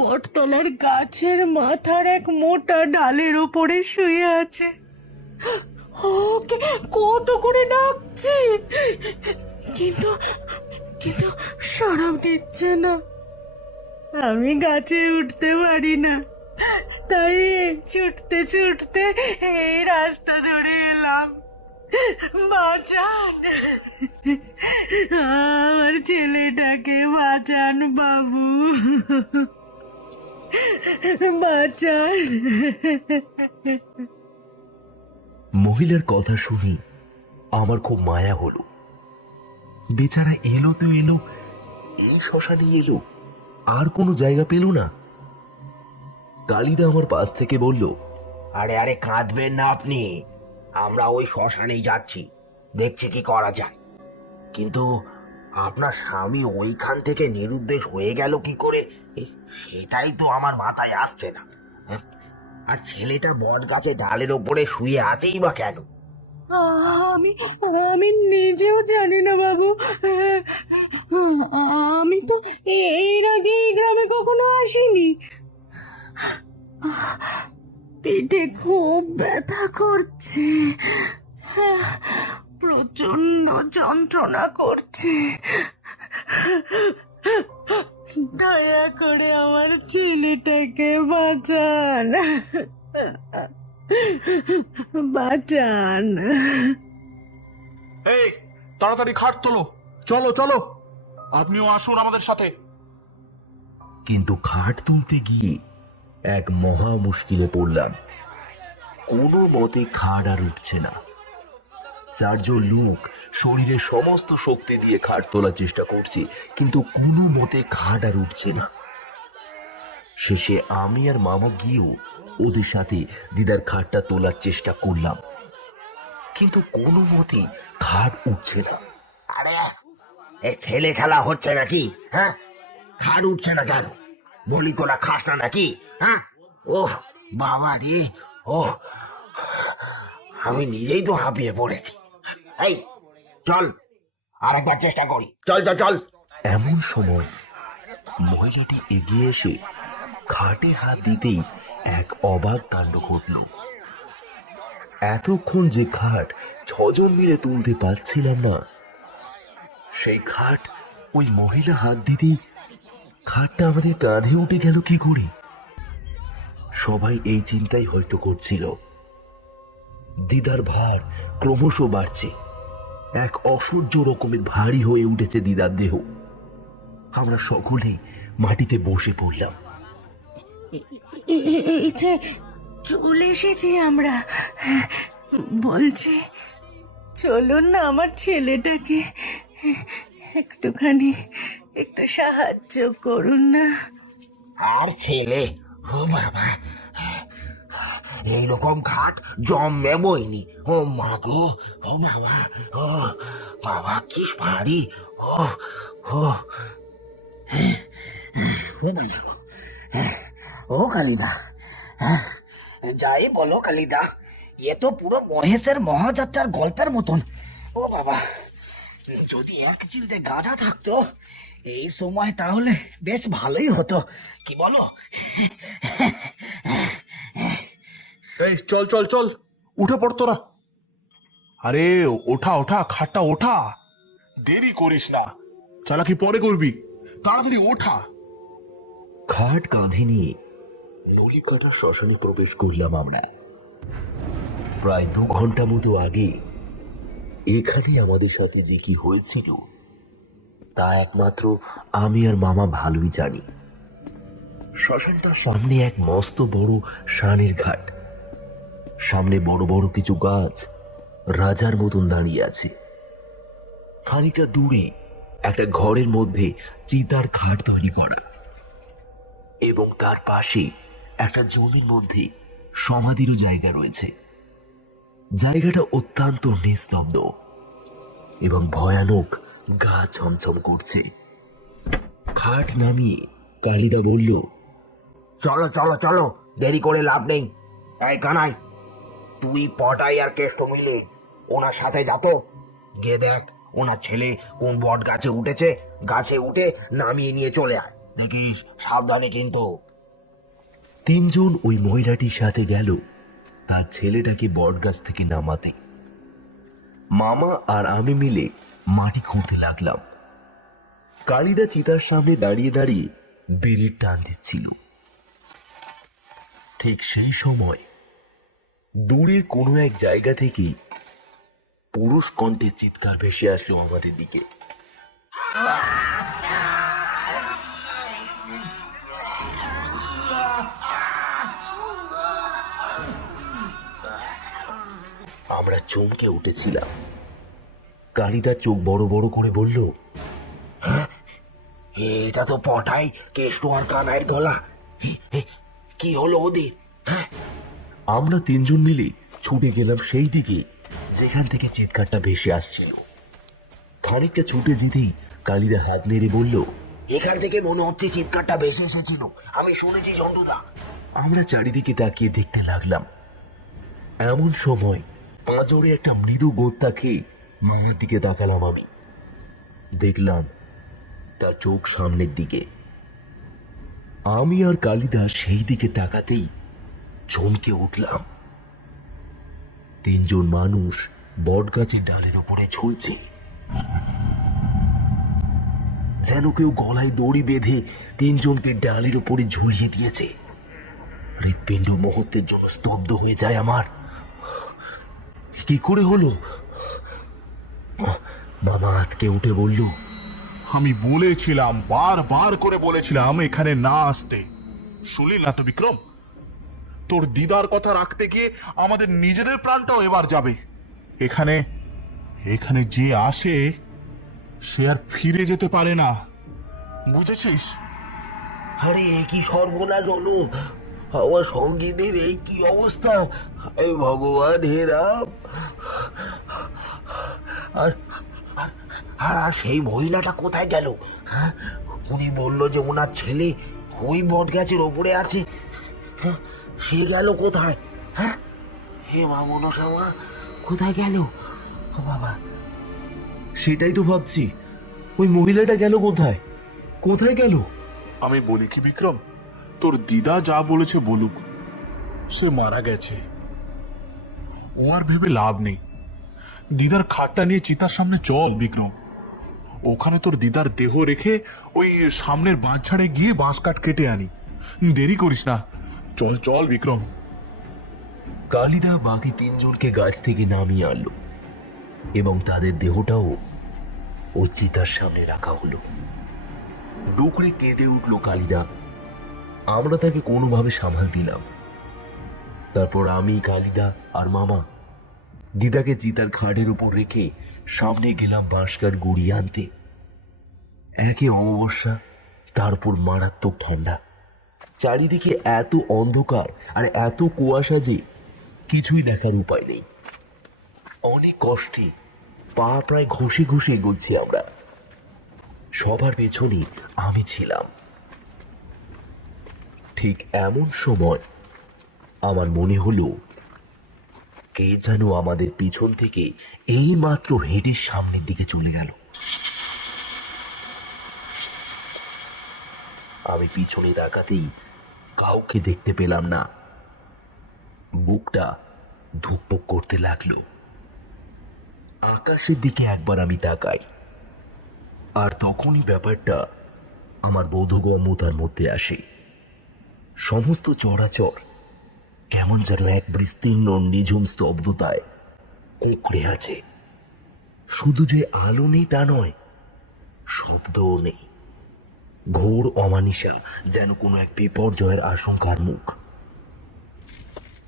বটতলার গাছের মাথার এক মোটা ডালের ওপরে শুয়ে আছে। ওকে কত করে ডাকছি, কিন্তু কিন্তু সাড়া দিচ্ছে না। আমি গাছে উঠতে পারি না, তাই ছুটতে ছুটতে এই রাস্তা ধরে এলাম। বাঁচান, আমার ছেলেটাকে বাঁচান বাবু, বাঁচান। মহিলার কথা শুনি আমার খুব মায়া হলো। বেচারা এলো তো এলো, এই শ্মশানে এলো, আর কোনো জায়গা পেল না। কালিদা আমার পাশ থেকে বলল, আরে আরে, কাঁদবেন না আপনি, আমরা ওই শ্মশানেই যাচ্ছি, দেখছি কি করা যায়। কিন্তু আপনার স্বামী ওইখান থেকে নিরুদ্দেশ হয়ে গেল কি করে, সেটাই তো আমার মাথায় আসছে না। হ্যাঁ? আর ছেলেটা বট গাছে ডালের ওপরে শুয়ে আছেই বা কেন? আমি আমি নিজেও জানি না বাবু। আমি তো এর আগে এই গ্রামে কখনো আসিনি। পেটে খুব ব্যথা করছে, প্রচন্ড যন্ত্রণা করছে। দয়া করে আমার ছেলেটাকে বাঁচান, বাঁচান। এই তাড়াতাড়ি খাট তোলো, চলো চলো, আপনিও আসুন আমাদের সাথে। কিন্তু খাট তুলতে গিয়ে এক মহা মুশকিলে পড়লাম। কোনো মতে খাট আর উঠছে না। চারজন লোক শরীরের সমস্ত শক্তি দিয়ে খাট তোলার চেষ্টা করছে, কিন্তু কোনো মতে খাট আর উঠছে না। শেষে আমি আর মামা গিয়েও ওদের সাথে দিদার খাটটা তোলার চেষ্টা করলাম, কিন্তু কোনো মতে খাট উঠছে না। আরে এ ছেলে খেলা হচ্ছে নাকি? হ্যাঁ, খাট উঠছে না কেন? বলি তোরা খাস না নাকি? হ্যাঁ, ওহ বাবা রে, ও আমি নিজেই তো হাঁপিয়ে পড়েছি। এই চল আর একবার চেষ্টা করি, চল চল চল। এমন সময় মহিলাটি এগিয়ে এসে খাটে হাত দিতেই এক অবাক কাণ্ড ঘটল। এতক্ষণ যে খাট 6 জন মিলে তুলতে পারছিলাম না, সেই খাট ওই মহিলা হাত দিতেই খাটটা আমাদের কাঁধে উঠে গেল কি করে? সবাই এই চিন্তাই হয়তো করছিল। দিদার ভার ক্রমশ বাড়ছে, এক অসহ্য রকমের ভারী হয়ে উঠেছে দিদার দেহ। আমরা সকলেই মাটিতে বসে পড়লাম। এই যে চলে এসেছি আমরা, বলছি চলুন না আমার ছেলেটাকে একটুখানি একটু সাহায্য করুন না। আর ছেলে, ও বাবা, এইরকম খাট জন্মে বইনি। ও মা গো, ও বাবা, ও বাবা কি ভারী। ও ও ও বাবা গো। ও কালিদা, যাই বলো কালিদা, এ তো পুরো মহেশের মহাযাত্রার গল্পের মতন। ও বাবা, যদি এক চিলতে গাঁজা থাকতো এই সময় তাহলে বেশ ভালোই হতো, কি বলো? এই চল চল চল, উঠে পড় তোরা। আরে ওঠা ওঠা, খাটটা ওঠা, দেরি করিস না, চালাকি পরে করবি, তাড়াতাড়ি ওঠা। খাট কাঁধে নিয়ে নলিকাটা শ্মশানে প্রবেশ করলাম আমরা। প্রায় 2 ঘন্টা মতো আগে এখানে আমাদের সাথে যে কি হয়েছিল তা একমাত্র আমি আর মামা ভালোই জানি। শ্মশানটার সামনে এক মস্ত বড় শানের ঘাট, সামনে বড় বড় কিছু গাছ রাজার মতন দাঁড়িয়ে আছে। খানিকটা দূরে একটা ঘরের মধ্যে চিতার খাট তৈরি করা, এবং তার পাশে একটা জমির মধ্যে সমাধিরও জায়গা রয়েছে। জায়গাটা অত্যন্ত নিস্তব্ধ এবং ভয়ানক, গা ছমছম করছে। খাট নামিয়ে কালিদা বলল, চলো চলো চলো, দেরি করে লাভ নেই। এই কানাই, তুই পটাই আর কেষ্ট মিলে ওনার সাথে যাতো, গিয়ে দেখ ওনার ছেলে কোন বট গাছে উঠেছে, গাছে উঠে নামিয়ে নিয়ে চলে আয়, দেখিস সাবধানে কিন্তু। 3 জন ওই মহিলাটির সাথে গেল তার ছেলেটাকে বটগাছ থেকে নামাতে। মামা আর আমি মিলে মাটি খুঁড়তে লাগলাম। কালিদা চিতার সামনে দাঁড়িয়ে দাঁড়িয়ে বিড়ির টান দিচ্ছিল। ঠিক সেই সময় দূরের কোনো এক জায়গা থেকে পুরুষ কণ্ঠের চিৎকার ভেসে আসলো আমাদের দিকে। আমরা চমকে উঠেছিলাম। কালিদা চোখ বড় বড় করে বলল, এটা তো পটাই, কেষ্ট আর কানাইয়ের গলা। কি হলো ওদের? আমরা 3 জন মিলে ছুটে গেলাম সেই দিকে যেখান থেকে চিৎকারটা ভেসে আসছিল। খানিকটা ছুটে যেতেই কালিদা হাত নেড়ে বলল, এখান থেকে মনে হচ্ছে চিৎকারটা ভেসে এসেছিল, আমি শুনেছি ঝন্টুদা। আমরা চারিদিকে তাকিয়ে দেখতে লাগলাম। এমন সময় পাঁজরে একটা মৃদু গোত্তা খেয়ে মামার দিকে তাকালাম আমি। দেখলাম তার চোখ সামনের দিকে। আমি আর কালিদা সেই দিকে তাকাতেই চমকে উঠলাম। তিনজন মানুষ বটগাছের ডালের উপরে ঝুলছে, যেন কেউ গলায় দড়ি বেঁধে তিনজনকে ডালের উপরে ঝুলিয়ে দিয়েছে। হৃৎপিণ্ড মুহূর্তের জন্য স্তব্ধ হয়ে যায় আমার। কি করে হলো? মামা আতকে উঠে বলল, আমি বলেছিলাম, বারবার করে বলেছিলাম এখানে না আসতে। শুনলি না তো বিক্রম? তোর দিদার কথা রাখতে গিয়ে আমাদের নিজেদের প্রাণটাও এবার যাবে। এখানে এখানে যে আসে সে আর ফিরে যেতে পারে না, বুঝেছিস? আরে এ কি সর্বনাশ হলো! আমার সঙ্গীদের এই কি অবস্থা! হে ভগবান, হে রাম! আর আর- আর সেই মহিলাটা কোথায় গেল? হ্যাঁ, উনি বলল যে ওনার ছেলে ওই বট গাছের ওপরে আছে। হ্যাঁ, সে গেল কোথায়? হ্যাঁ, হে মা মনসা মা, কোথায় গেল? ও বাবা, সেটাই তো ভাবছি, ওই মহিলাটা গেল কোথায়? কোথায় গেল? আমি বলি কি বিক্রম, তোর দিদা যা বলেছে বলুক, সে মারা গেছে। ও আর ভেবে লাভ নেই। দিদার খাটটা নিয়ে চিতার সামনে চল বিক্রম। ওখানে তোর দিদার দেহ রেখে ওই সামনের বাঁশঝাড়ে গিয়ে বাঁশ কাঠ কেটে আনি। দেরি করিস না, চল চল বিক্রম। কালিদা বাকি তিনজনকে গাছ থেকে নামিয়ে আনলো এবং তাদের দেহটাও ওই চিতার সামনে রাখা হলো। ডুকরে কেঁদে উঠল কালিদা। আমরা তাকে কোনোভাবে সামাল দিলাম। তারপর আমি, কালিদা আর মামা দিদাকে চিতার খাটের উপর রেখে সামনে গেলাম বাঁশকাঠ গুড়িয়ে আনতে। একে অমাবস্যা, তারপর মারাত্মক ঠান্ডা। চারিদিকে এত অন্ধকার আর এত কুয়াশা যে কিছুই দেখার উপায় নেই। অনেক কষ্টে পা প্রায় ঘষে ঘষে এগোচ্ছি আমরা। সবার পেছনে আমি ছিলাম। ঠিক এমন সময় আমার মনে হলো কে যেন আমাদের পিছন থেকে এই মাত্র হেঁটে সামনের দিকে চলে গেল। আমি পিছনে তাকাতেই কাউকে দেখতে পেলাম না। বুকটা ধুকপুক করতে লাগলো। আকাশের দিকে একবার আমি তাকাই, আর তখনই ব্যাপারটা আমার বোধগম্যতার মধ্যে আসে। সমস্ত চরাচর কেমন যেন এক বিস্তীর্ণ নিঝুম স্তব্ধতায় কুঁকড়ে আছে। শুধু যে আলো নেই তা নয়, শব্দও নেই। ঘোর অমানিসা, যেন কোনো এক বিপর্যয়ের আশঙ্কার মুখ।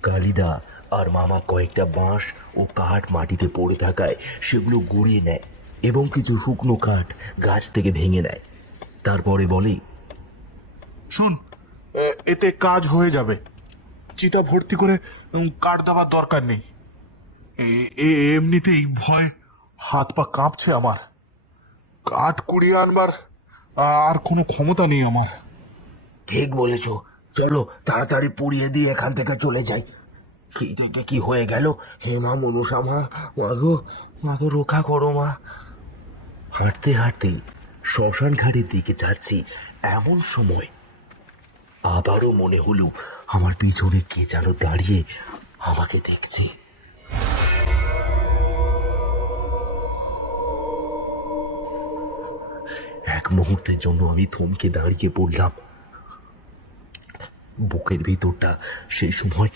কালিদা আর মামা কয়েকটা বাঁশ ও কাঠ মাটিতে পড়ে থাকায় সেগুলো গড়িয়ে নেয় এবং কিছু শুকনো কাঠ গাছ থেকে ভেঙে নেয়। তারপরে বলে, শোন, এতে কাজ হয়ে যাবে। চিতা ভর্তি করে কাঠ দেওয়ার দরকার নেই। এমনিতেই ভয় হাত পা কাঁপছে আমার। কাঠ কুড়িয়ে আনবার আর কোনো ক্ষমতা নেই আমার। ঠিক বলেছ, চলো তাড়াতাড়ি পুড়িয়ে দিয়ে এখান থেকে চলে যাই। কি থেকে কি হয়ে গেল! হে মা মনসা মা, মাগো মাগো রক্ষা করো মা। হাঁটতে হাঁটতে শ্মশান ঘাটের দিকে যাচ্ছি, এমন সময় আবারও মনে হলো আমার পিছনে কে যেন দাঁড়িয়ে আমাকে দেখছে। এক মুহূর্তের জন্য আমি থমকে দাঁড়িয়ে পড়লাম। বুকের ভিতরটা সেই সময়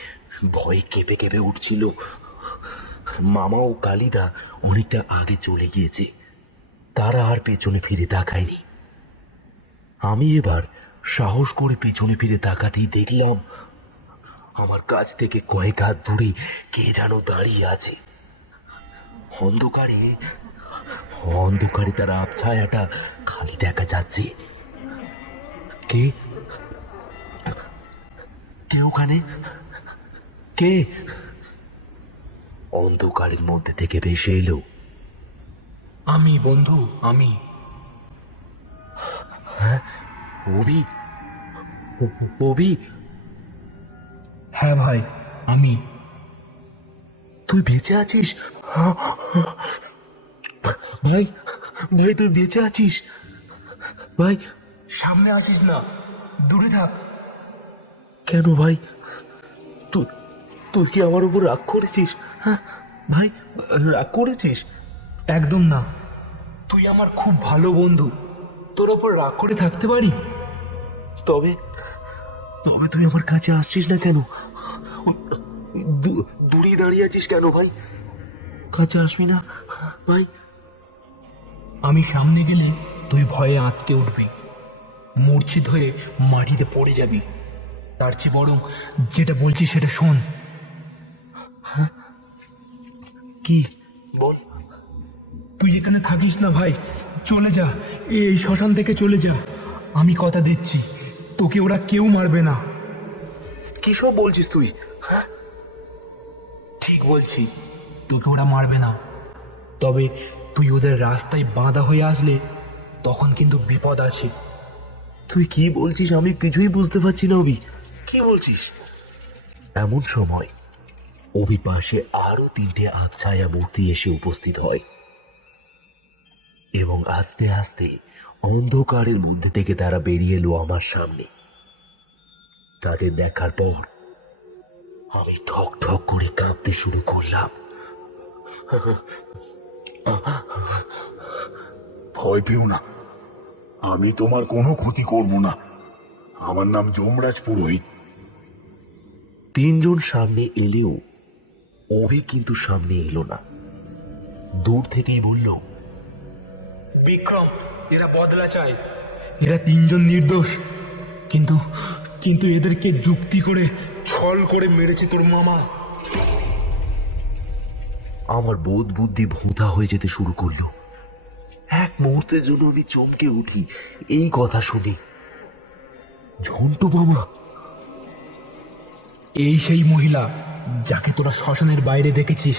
ভয়ে কেঁপে কেঁপে উঠছিল। মামা ও কালিদা অনেকটা আগে চলে গিয়েছে, তারা আর পেছনে ফিরে তাকায়নি। আমি এবার সাহস করে পেছনে ফিরে তাকাতেই দেখলাম আমার কাছ থেকে কয়েক হাত দূরে কে যেন দাঁড়িয়ে আছে। অন্ধকারে অন্ধকারে তার আবছায়াটা খালি দেখা যাচ্ছে। কে কে ওখানে? কে? অন্ধকারের মধ্যে থেকে ভেসে এলো, আমি বন্ধু, আমি। অভি। অভি, হ্যাঁ ভাই, আমি। তুই বেঁচে আছিস? ভাই, ভাই তুই বেঁচে আছিস? ভাই, সামনে আসিস না, দূরে থাক। কেন ভাই? তুই তুই কি আমার উপর রাগ করেছিস? হ্যাঁ ভাই, রাগ করেছিস? একদম না, তুই আমার খুব ভালো বন্ধু, তোর ওপর রাগ করে থাকতে পারি? তবে তবে তুই আমার কাছে আসছিস না কেন? দূরে দাঁড়িয়ে আছিস কেন ভাই? কাছে আসবি না ভাই? আমি সামনে গেলে তুই ভয়ে আঁতকে উঠবি, মূর্ছিত হয়ে মাটিতে পড়ে যাবি। তার চেয়ে বরং যেটা বলছি সেটা শোন। কি বল? তুই এখানে থাকিস না ভাই, চলে যা, এই শ্মশান থেকে চলে যা। আমি কথা দিচ্ছি, তোকে ওরা কেউ মারবে না। কি সব বলছিস তুই? ঠিক বলছি, তোকে ওরা মারবে না। তবে তুই ওদের রাস্তায় বাঁধা হয়ে আসলে তখন কিন্তু বিপদ আছে। তুই কি বলছিস? আমি কিছুই বুঝতে পারছি না অভি, কি বলছিস? এমন সময় অভির পাশে আরো 3টে আবছায়া মূর্তি এসে উপস্থিত হয় এবং আস্তে আস্তে অন্ধকারের মধ্যে থেকে তারা বেরিয়ে এলো আমার সামনে। তাদের দেখার পর আমি ঠক ঠক করে কাঁপতে শুরু করলাম। ভয় পেও না, আমি তোমার কোনো ক্ষতি করব না। আমার নাম যমরাজ পুরোহিত। 3 জন সামনে এলেও অভি কিন্তু সামনে এলো না, দূর থেকেই বলল, বিক্রম, এরা বদলা চায়, এরা 3 জন নির্দোষ, কিন্তু কিন্তু এদেরকে যুক্তি করে ছল করে মেরেছে তোর মামা। আমার বোধ বুদ্ধি ভোঁতা হয়ে যেতে শুরু করলো। এক মুহূর্তের জন্য আমি চমকে উঠি এই কথা শুনে। ঝন্টু মামা? এই সেই মহিলা যাকে তোরা শ্মশানের বাইরে দেখেছিস।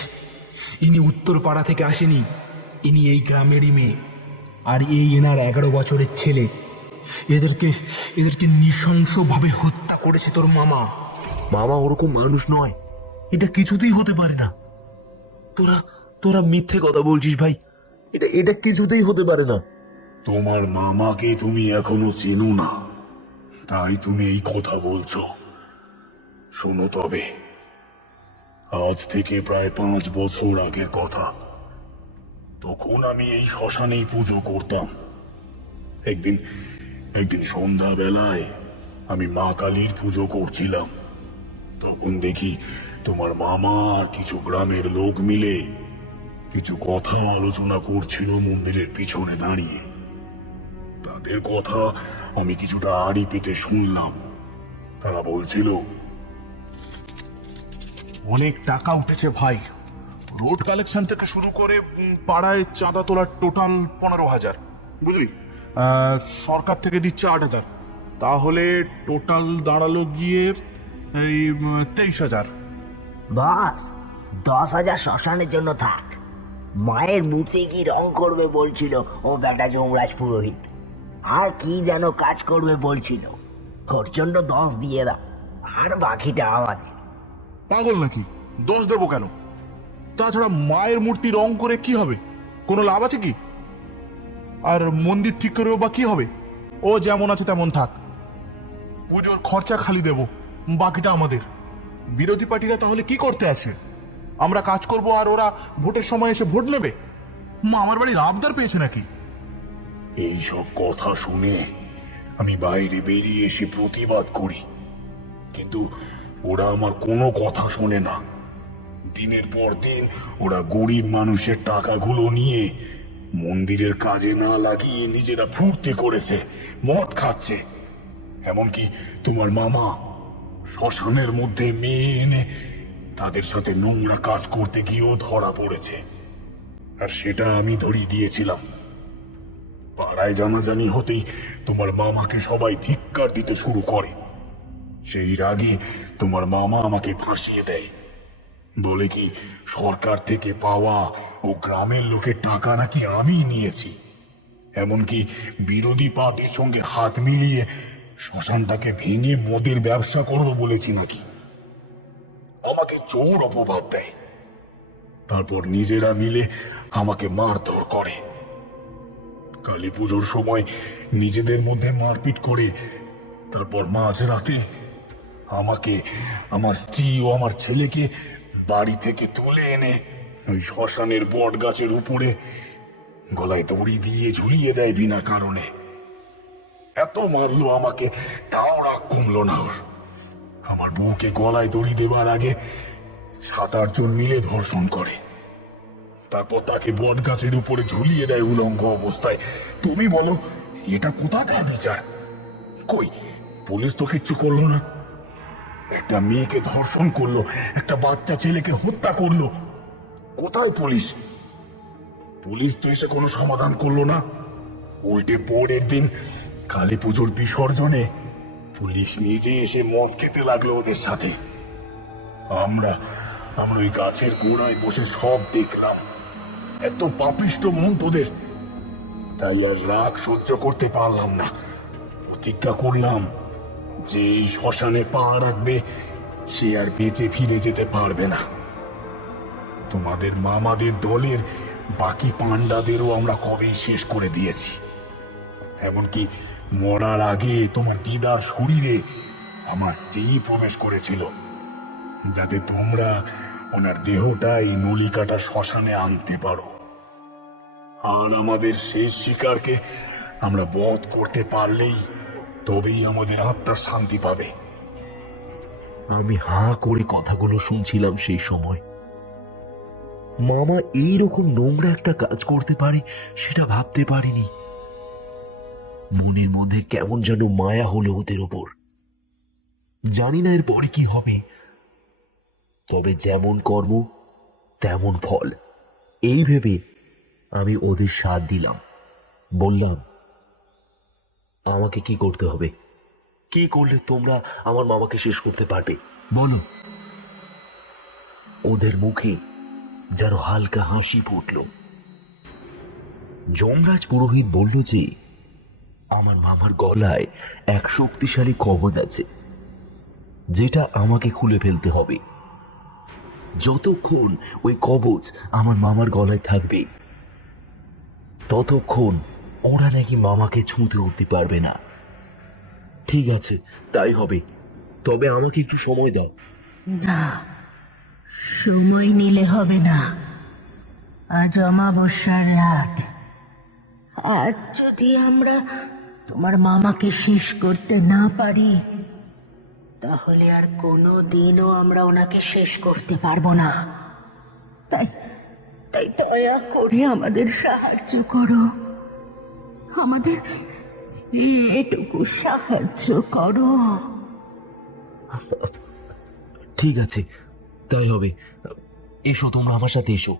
ইনি উত্তর পাড়া থেকে আসেনি, ইনি এই গ্রামেরই মেয়ে, আর এই এনার 11 বছরের ছেলে। এদেরকে এদেরকে নৃশংসভাবে হত্যা করেছে তোর মামা। মামা ওরকম মানুষ নয়, এটা কিছুতেই হতে পারে না। তোরা তোরা মিথ্যে কথা বলছিস ভাই, এটা এটা কিছুতেই হতে পারে না। তোমার মামাকে তুমি এখনো চেনো না, তাই তুমি এই কথা বলছো। শোনো তবে, আজ থেকে প্রায় 5 বছর আগের কথা। তখন আমি এই শ্মশানেই পুজো করতাম। একদিন একদিন সন্ধ্যাবেলায় আমি মা কালীর পুজো করছিলাম। তখন দেখি তোমার মামা আর কিছু গ্রামের লোক মিলে কিছু কথা আলোচনা করছিল মন্দিরের পিছনে দাঁড়িয়ে। তাদের কথা আমি কিছুটা আড়ি পেতে শুনলাম। তারা বলছিল, অনেক টাকা উঠেছে ভাই, রোড কালেকশন থেকে শুরু করে পাড়ায় চাঁদা তোলার টোটাল 15,000, বুঝলি? সরকার থেকে দিচ্ছে 8,000, তাহলে টোটাল দাঁড়ালো গিয়ে এই 23,000। বাস 10,000 শ্মশানের জন্য থাক। মায়ের মূর্তি কি রং করবে বলছিল ও বেটা যমরাজ পুরোহিত, আর কি যেন কাজ করবে বলছিল। ওর জন্য 10 দিয়ে দাও, আর বাকিটা আমাদের। পাগল নাকি? দোষ দেবো কেন? তাছাড়া মায়ের মূর্তি রং করে কি হবে? কোনো লাভ আছে কি? আর মন্দির ঠিক করেও বা কি হবে? ও যেমন আছে তেমন থাক। পুজোর খরচা খালি দেব, বাকিটা আমাদের। বিরোধী পার্টিরা তাহলে কি করতে আছে? আমরা কাজ করব আর ওরা ভোটের সময় এসে ভোট নেবে? মা আমার বাড়ির আবদার পেয়েছে নাকি? এই সব কথা শুনে আমি বাইরে বেরিয়ে এসে প্রতিবাদ করি, কিন্তু ওরা আমার কোনো কথা শোনে না। দিনের পর দিন ওরা গরিব মানুষের টাকাগুলো নিয়ে মন্দিরের কাজে না লাগিয়ে নিজেরা ফুর্তি করেছে, মদ খাচ্ছে। এমনকি তোমার মামা শ্মশানের মধ্যে মেয়ে এনে তাদের সাথে নোংরা কাজ করতে গিয়েও ধরা পড়েছে, আর সেটা আমি ধরিয়ে দিয়েছিলাম। পাড়ায় জানাজানি হতেই তোমার মামাকে সবাই ধিক্কার দিতে শুরু করে। সেই রাগে তোমার মামা আমাকে ফাঁসিয়ে দেয়, বলে কি সরকার থেকে পাওয়া ও গ্রামের লোকের টাকা নাকি আমি নিয়েছি। এমনকি বিরোধী পার্টির সঙ্গে হাত মিলিয়ে শ্মশানটাকে ভেঙে মদের ব্যবসা করবো বলেছি নাকি। আমাকে চোর অপবাদ দেয়। তারপর নিজেরা মিলে আমাকে মারধর করে। কালী পুজোর সময় নিজেদের মধ্যে মারপিট করে তারপর মাঝরাতে আমাকে, আমার স্ত্রী ও আমার ছেলেকে বাড়ি থেকে তুলে এনে ওই শ্মশানের বট গাছের উপরে গলায় দড়ি দিয়ে ঝুলিয়ে দেয় বিনা কারণে। এত মারলো আমাকে, তাও রাগ কমলো না ওর। আমার বউকে গলায় দড়ি দেবার আগে 7-8 জন মিলে ধর্ষণ করে, তারপর তাকে বট গাছের উপরে ঝুলিয়ে দেয় উলঙ্গ অবস্থায়। তুমি বলো এটা কোথাকার বিচার? কই, পুলিশ তো কিচ্ছু করলো না। একটা মেয়েকে ধর্ষণ করলো, একটা বাচ্চা ছেলেকে হত্যা করলো, কোথায় পুলিশ? পুলিশ তো এসে কোনো সমাধান করলো না। উল্টে পরের দিন কালী পুজোর বিসর্জনে পুলিশ নিজে এসে মদ খেতে লাগলো ওদের সাথে। আমরা আমরা ওই গাছের গোড়ায় বসে সব দেখলাম। এত পাপিষ্ট মন তোদের! তাই আর রাগ সহ্য করতে পারলাম না। প্রতিজ্ঞা করলাম যে এই শ্মশানে পা রাখবে সে আর বেঁচে ফিরে যেতে পারবে না। তোমাদের মামাদের দলের বাকি পান্ডাদেরও আমরা কবেই শেষ করে দিয়েছি। এমনকি মরার আগে তোমার দিদার শরীরে আমার স্ত্রী প্রবেশ করেছিল, যাতে তোমরা ওনার দেহটাই নলিকাটা শ্মশানে আনতে পারো। আর আমাদের শেষ শিকারকে আমরা বধ করতে পারলেই তবেই আমাদের আত্মার শান্তি পাবে। আমি হাঁ করে কথাগুলো শুনছিলাম সেই সময়। মামা এইরকম নোংরা একটা কাজ করতে পারে সেটা ভাবতে পারিনি। মনের মধ্যে কেমন যেন মায়া হলো ওদের ওপর। জানি না এর পরে কি হবে, তবে যেমন কর্ম তেমন ফল, এই ভেবে আমি ওদের সাথ দিলাম। বললাম, আমাকে কি করতে হবে? কি করলে তোমরা আমার মামাকে শেষ করতে পারবে বলো? ওদের মুখে যেন হালকা হাসি ফুটল। যমরাজ পুরোহিত বলল যে আমার মামার গলায় এক শক্তিশালী কবজ আছে, যেটা আমাকে খুলে ফেলতে হবে। যতক্ষণ ওই কবজ আমার মামার গলায় থাকবে ততক্ষণ ওরা নাকি মামাকে ছুঁতে উঠতে পারবে না। ঠিক আছে, তাই হবে, তবে আমাকে একটু সময় দাও। না, সময় নিলে হবে না। আজ অমাবস্যার রাত। আজ যদি আমরা তোমার মামাকে শেষ করতে না পারি, তাহলে আর কোনো দিনও আমরা ওনাকে শেষ করতে পারবো না। তাই তাই দয়া করে আমাদের সাহায্য করো, আমাদের এটুকু সাহায্য করো। ঠিক আছে, তাই হবে। এসো, তোমরা আমার সাথে এসো।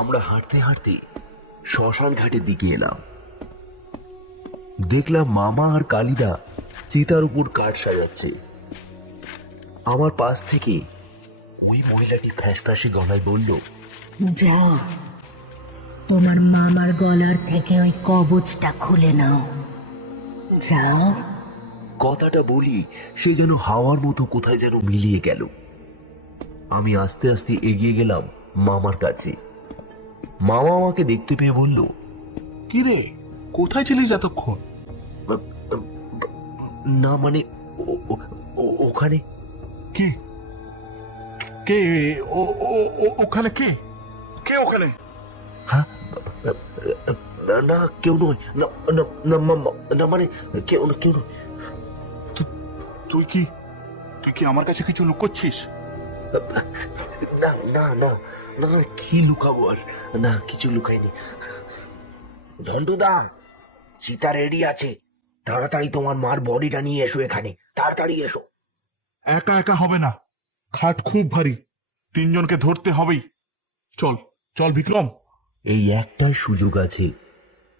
আমরা হাঁটতে হাঁটতে শ্মশান ঘাটের দিকে এলাম। দেখলাম মামা আর কালিদা চিতার উপর কাঠ সাজাচ্ছে। আমার পাশ থেকে ওই মহিলাটি ফ্যাঁসফ্যাঁসে গলায় বলল, যাও, তোমার মামার গলার থেকে ওই কবচটা খুলে নাও। যাও। কথাটা বলি সে যেন হাওয়ার মতো কোথায় যেন মিলিয়ে গেল। আমি আস্তে আস্তে এগিয়ে গেলাম মামার কাছে। মামা আমাকে দেখতে পেয়ে বলল, কি রে, কোথায় ছিলিস এতক্ষণ? না মানে ওখানে। কে কে ওখানে? কে কে ওখানে? হ্যাঁ, না কেউ নয়। না না না না মানে কেউ না, কেউ নয়। তুই কি আমার কাছে কিছু লুকোচ্ছিস? না না না না, কি লুকাবো? আর না, কিছু লুকাইনি। ঝন্টুদা, সীতা রেডি আছে, তাড়াতাড়ি তোমার মার বডিটা নিয়ে এসো এখানে, তাড়াতাড়ি এসো। একা একা হবে না, খাট খুব ভারী, 3 জনকে ধরতে হবেই। চল চল বিক্রম। এই একটাই সুযোগ আছে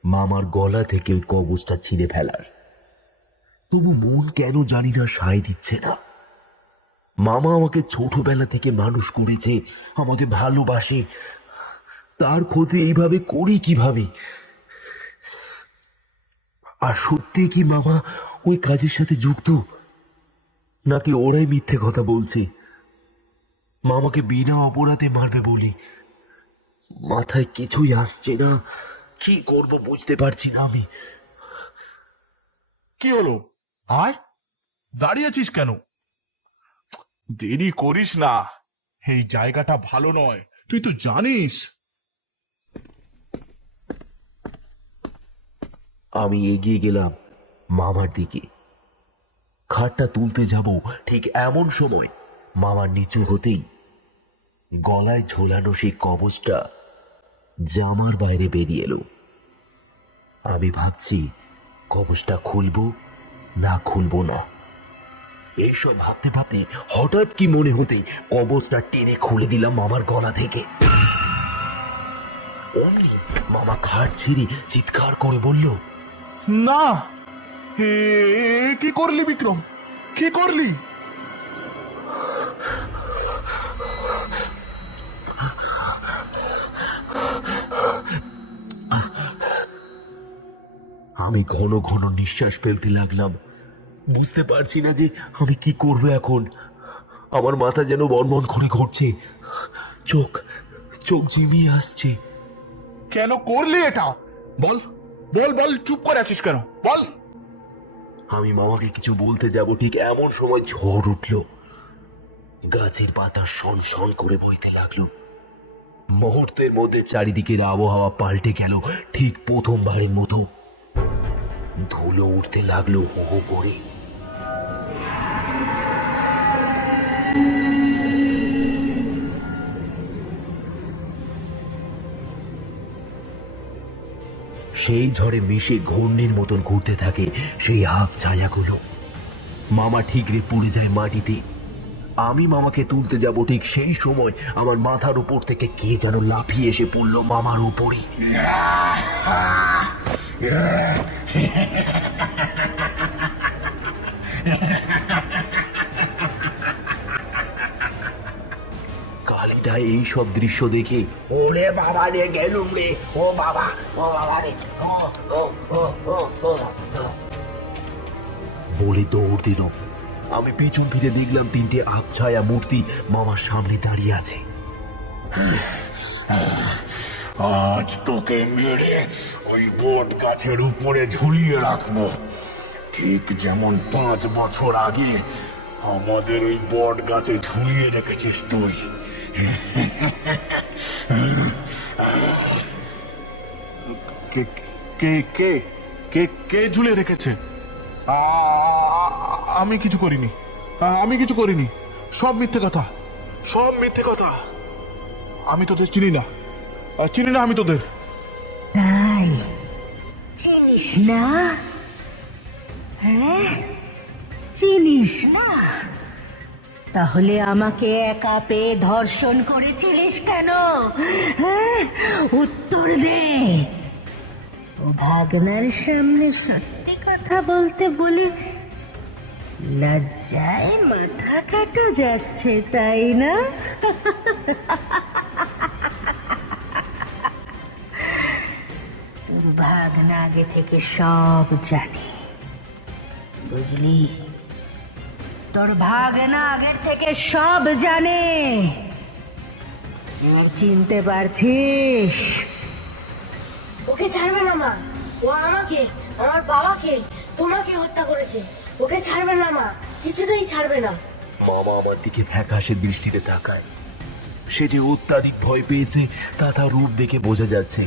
মামার গলা থেকে ওই কবজটা ছিঁড়ে ফেলার। তবু মন কেন জানি না সায় দিচ্ছে না। মামা আমাকে ছোটবেলা থেকে মানুষ করেছে, আমাকে ভালোবাসে, তার ক্ষতি এইভাবে করি কিভাবে? আর সত্যি কি মামা ওই কাজের সাথে যুক্ত, নাকি ওরাই মিথ্যে কথা বলছে? মামাকে বিনা অপরাধে মারবে বলি। মাথায় কিছুই আসছে না, কি করব বুঝতে পারছি না আমি। কি হলো? আয়, দাঁড়িয়েছিস কেন? দেরি করিস না, এই জায়গাটা ভালো নয়, তুই তো জানিস। আমি এগিয়ে গেলাম মামার দিকে। খাটটা তুলতে যাব, ঠিক এমন সময় মামার নিচু হতেই গলায় ঝোলানো সেই কবচটা জামার বাইরে বেরিয়ে এলো। আমি ভাবছি কবচটা খুলবো না খুলবো না। এইসব ভাবতে ভাবতে হঠাৎ কি মনে হতেই কবচটা টেনে খুলে দিলাম মামার গলা থেকে। অমনি মামা খাট ছেড়ে চিৎকার করে বলল, না, হে, কি করলি বিক্রম, কি করলি? আমি ঘন ঘন নিঃশ্বাস ফেলতে লাগলাম। বুঝতে পারছি না যে আমি কি করব এখন। আমার মাথা যেন বনবন করে ঘুরছে, চোখ চোখ জিমিয়ে আসছে। কেন করলি এটা? বল বল বল, চুপ করে আছিস কেন? বল। আমি মামাকে কিছু বলতে যাব, ঠিক এমন সময় ঝড় উঠল। গাছের পাতা শন শন করে বইতে লাগলো। মুহূর্তের মধ্যে চারিদিকের আবহাওয়া পাল্টে গেল, ঠিক প্রথমবারের মতো। ধুলো উঠতে লাগলো হো হো করে। সেই ঝড়ে মিশে ঘূর্ণির মতন ঘুরতে থাকে সেই আগ ছায়াগুলো। মামা ঠিকরে পড়ে যায় মাটিতে। আমি মামাকে তুলতে যাব, ঠিক সেই সময় আমার মাথার উপর থেকে কে যেন লাফিয়ে এসে পড়লো মামার উপরই। কালিদা এই সব দৃশ্য দেখে, ওরে বাবা রে, গেলুম রে, ও বাবা, ও বাবা রে, ও ও ও ও ও বলে দৌড় দিল। আমি পেছন ফিরে দেখলাম তিনটে আবছায়া মূর্তি মামার সামনে দাঁড়িয়ে আছে। আজ তোকে মেরে ওই বট গাছের উপরে ঝুলিয়ে রাখবো, ঠিক যেমন 5 বছর আগে আমাদের ওই বট গাছে ঝুলিয়ে রেখেছিস তুই। কে কে কে কে কে ঝুলিয়ে রেখেছে? আমি কিছু করিনি, আমি কিছু করিনি, সব মিথ্যে কথা, সব মিথ্যে কথা। আমি তোদের চিনি না, চিনি না আমি তোদের। তাই চিনিস না? হ্যাঁ, চিনিস না? তাহলে আমাকে একা পেয়ে ধর্ষণ করেছিলিস কেন? হ্যাঁ, উত্তর দে। ও ভাগনার সামনে সত্যি কথা বলতে বলে লজ্জায় মাথা কাটা যাচ্ছে, তাই না? তোর ভাগনা আগে থেকে সব জানে, বুঝলি? তোর ভাগনা আগের থেকে সব জানে। আর চিনতে পারছিস? ওকে ছাড়বে না মা, ও আমাকে, আমার বাবাকে, তোমাকে হত্যা করেছে। ওকে ছাড়বে না মা, কিছুতেই ছাড়বে না। মামা আমার দিকে ফ্যাকাশে দৃষ্টিতে তাকায়। সে যে অত্যাধিক ভয় পেয়েছে তা তার রূপ দেখে বোঝা যাচ্ছে।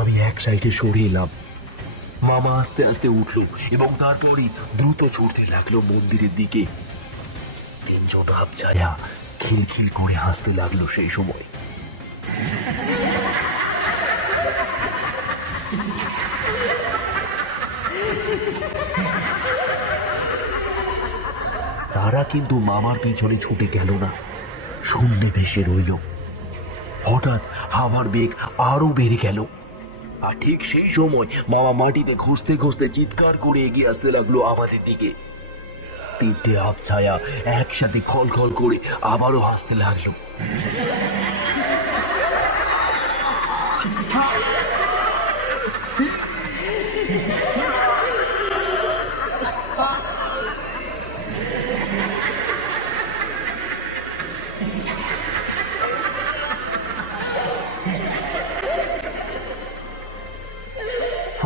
আমি এক সাইডে সরে এলাম। মামা আস্তে আস্তে উঠল এবং তারপরই দ্রুত ছুটতে লাগলো মন্দিরের দিকে। তিনজন আবছায়া খিলখিল করে হাসতে লাগলো সেই সময়। তারা কিন্তু মামার পিছনে ছুটে গেল না, শূন্যে ভেসে রইল। হঠাৎ হাওয়ার বেগ আরো বেড়ে গেল, আর ঠিক সেই সময় মামা মাটিতে খুঁজতে খুঁজতে চিৎকার করে এগিয়ে আসতে লাগলো আমাদের দিকে। তিনটে আবছায়া একসাথে খলখল করে আবারও হাসতে লাগলো।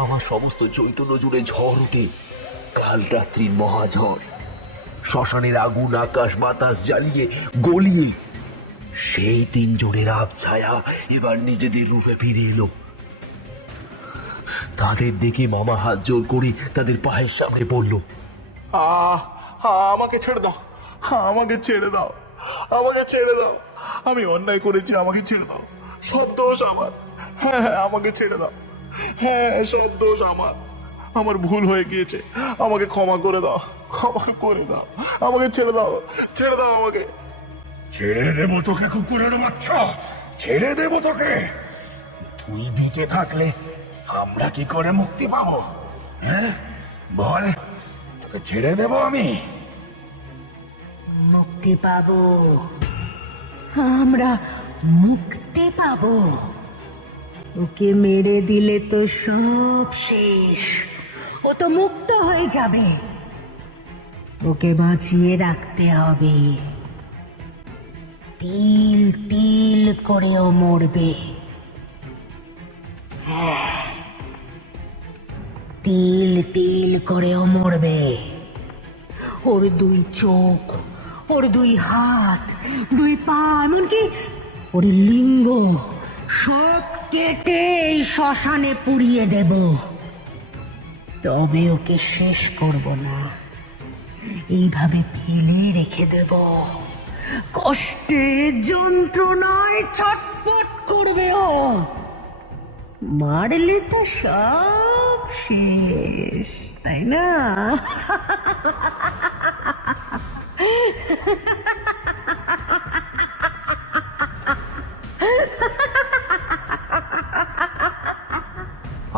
আমার সমস্ত চৈতন্য জুড়ে ঝড় ওঠে, কাল রাত্রির মহাঝড়। শ্মশানের আগুন আকাশ বাতাস জ্বালিয়ে গলিয়ে সেই তিনজনের আবছায়া এবার নিজেদের রূপে ফিরে এলো। তাদের দেখে মামা হাত জোর করে তাদের পায়ের সামনে পড়ল। আমাকে ছেড়ে দাও, আমাকে ছেড়ে দাও, আমাকে ছেড়ে দাও। আমি অন্যায় করেছি, আমাকে ছেড়ে দাও। সব দোষ আমার। হ্যাঁ হ্যাঁ, আমাকে ছেড়ে দাও। হ্যাঁ, সব দোষ আমার। আমার ভুল হয়ে গিয়েছে, আমাকে ক্ষমা করে দাও, ক্ষমা করে দাও। আমাকে ছেড়ে দাও, ছেড়ে দাও আমাকে। ছেড়ে দেবো তোকে কুকুরের বাচ্চা, ছেড়ে দেবো তোকে। তুই বেঁচে থাকলে আমরা কি করে মুক্তি পাবো? হ্যাঁ বল, তোকে ছেড়ে দেবো আমি? মুক্তি পাবো, আমরা মুক্তি পাবো। ওকে মেরে দিলে তো সব শেষ, ও তো মুক্ত হয়ে যাবে। ওকে বাঁচিয়ে রাখতে হবে, তিল তিল করেও মরবে। হ্যাঁ, তিল তিল করেও মরবে। ওর দুই চোখ, ওর দুই হাত, দুই পা, এমনকি ওর লিঙ্গ সব কেটে এই শ্মশানে পুড়িয়ে দেব। তবে ওকে শেষ করব না, এইভাবে ফেলে রেখে দেব। কষ্টে যন্ত্রণায় ছটফট করবে ও। মারলে তো সব শেষ, তাই না?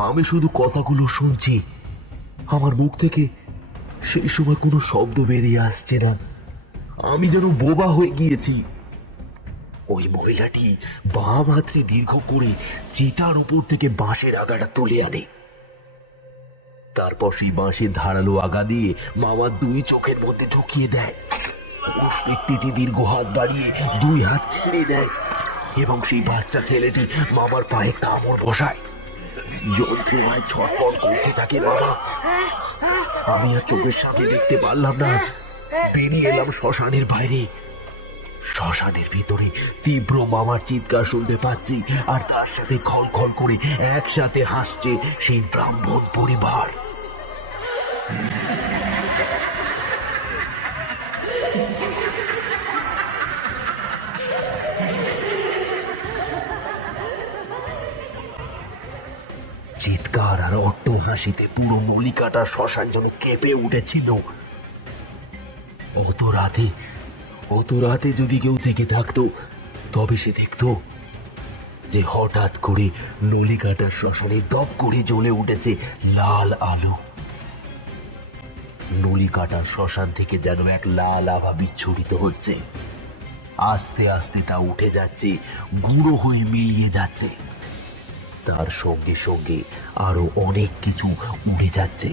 আমি শুধু কথাগুলো শুনছি, আমার মুখ থেকে সেই সময় কোনো শব্দ বেরিয়ে আসছে না। আমি যেন বোবা হয়ে গিয়েছি। ওই মহিলাটি বাম হাতটি দীর্ঘ করে চিতার উপর থেকে বাঁশের আগাটা তুলে আনে। তারপর সেই বাঁশের ধারালো আগা দিয়ে মামার দুই চোখের মধ্যে ঢুকিয়ে দেয়। পুরুষ ব্যক্তিটি দীর্ঘ হাত বাড়িয়ে দুই হাত ছেড়ে দেয় এবং সেই বাচ্চা ছেলেটি মামার পায়ে কামড় বসায়। যন্ত্রণায় ছটফট করতে থাকে মামা। আমি আর চোখের সামনে দেখতে পারলাম না। বেরিয়ে এলাম শ্মশানের বাইরে। শ্মশানের ভিতরে তীব্র মামার চিৎকার শুনতে পাচ্ছি, আর তার সাথে খলখল করে একসাথে হাসছে সেই ব্রাহ্মণ পরিবার। চিৎকার আর অট্ট হাসিতে পুরো নলিকাটার শ্মশান যেন কেঁপে উঠেছিল। অত রাতে যদি কেউ জেগে থাকতো, তবে সে দেখতো যে হঠাৎ করে নলিকাটার শ্মশানে দপ করে জ্বলে উঠেছে লাল আলো। নলিকাটার শ্মশান থেকে যেন এক লাল আভা বিচ্ছুরিত হচ্ছে। আস্তে আস্তে তা উঠে যাচ্ছে, গুঁড়ো হয়ে মিলিয়ে যাচ্ছে। তার সঙ্গে সঙ্গে আরো অনেক কিছু উড়ে যাচ্ছে,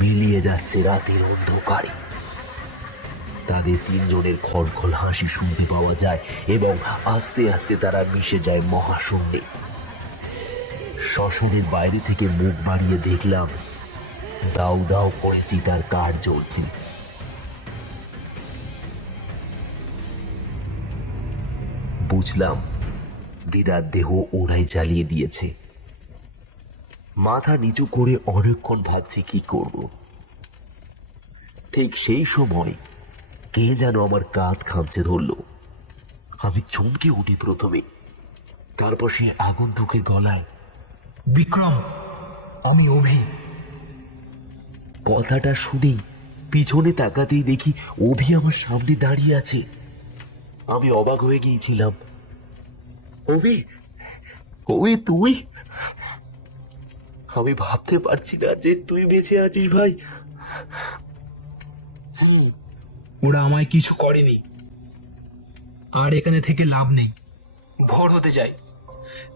মিলিয়ে যাচ্ছে রাতের অন্ধকারে। তাদের তিনজনের খলখল হাসি শুনতে পাওয়া যায় এবং আস্তে আস্তে তারা মিশে যায় মহাশূন্যে। শ্মশানের বাইরে থেকে মুখ বাড়িয়ে দেখলাম দাউ দাউ করে চিতার কাঠ জ্বলছে। বুঝলাম দিদার দেহ ওরাই জ্বালিয়ে দিয়েছে। মাথা নিচু করে অনেকক্ষণ ভাবছি কি করব। ঠিক সেই সময় কে যেন আমার কাঁধ খামচে ধরল। আমি চমকে উঠি প্রথমে, তারপর সে আগন্তুকের গলায়, বিক্রম, আমি অভি। কথাটা শুনেই পিছনে তাকাতেই দেখি অভি আমার সামনে দাঁড়িয়ে আছে। আমি অবাক হয়ে গিয়েছিলাম। অভি, অভি তুই? আমি ভাবতে পারছি না যে তুই বেঁচে আছিস ভাই। ওরা আমায় কিছু করেনি, আর এখানে থেকে লাভ নেই। ভোর হতে যাই।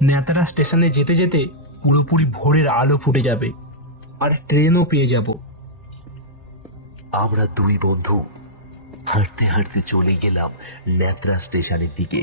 নেতারা স্টেশনে যেতে যেতে পুরোপুরি ভোরের আলো ফুটে যাবে, আর ট্রেনও পেয়ে যাব। আমরা দুই বন্ধু হাঁটতে হাঁটতে চলে গেলাম নেত্রা স্টেশনের দিকে।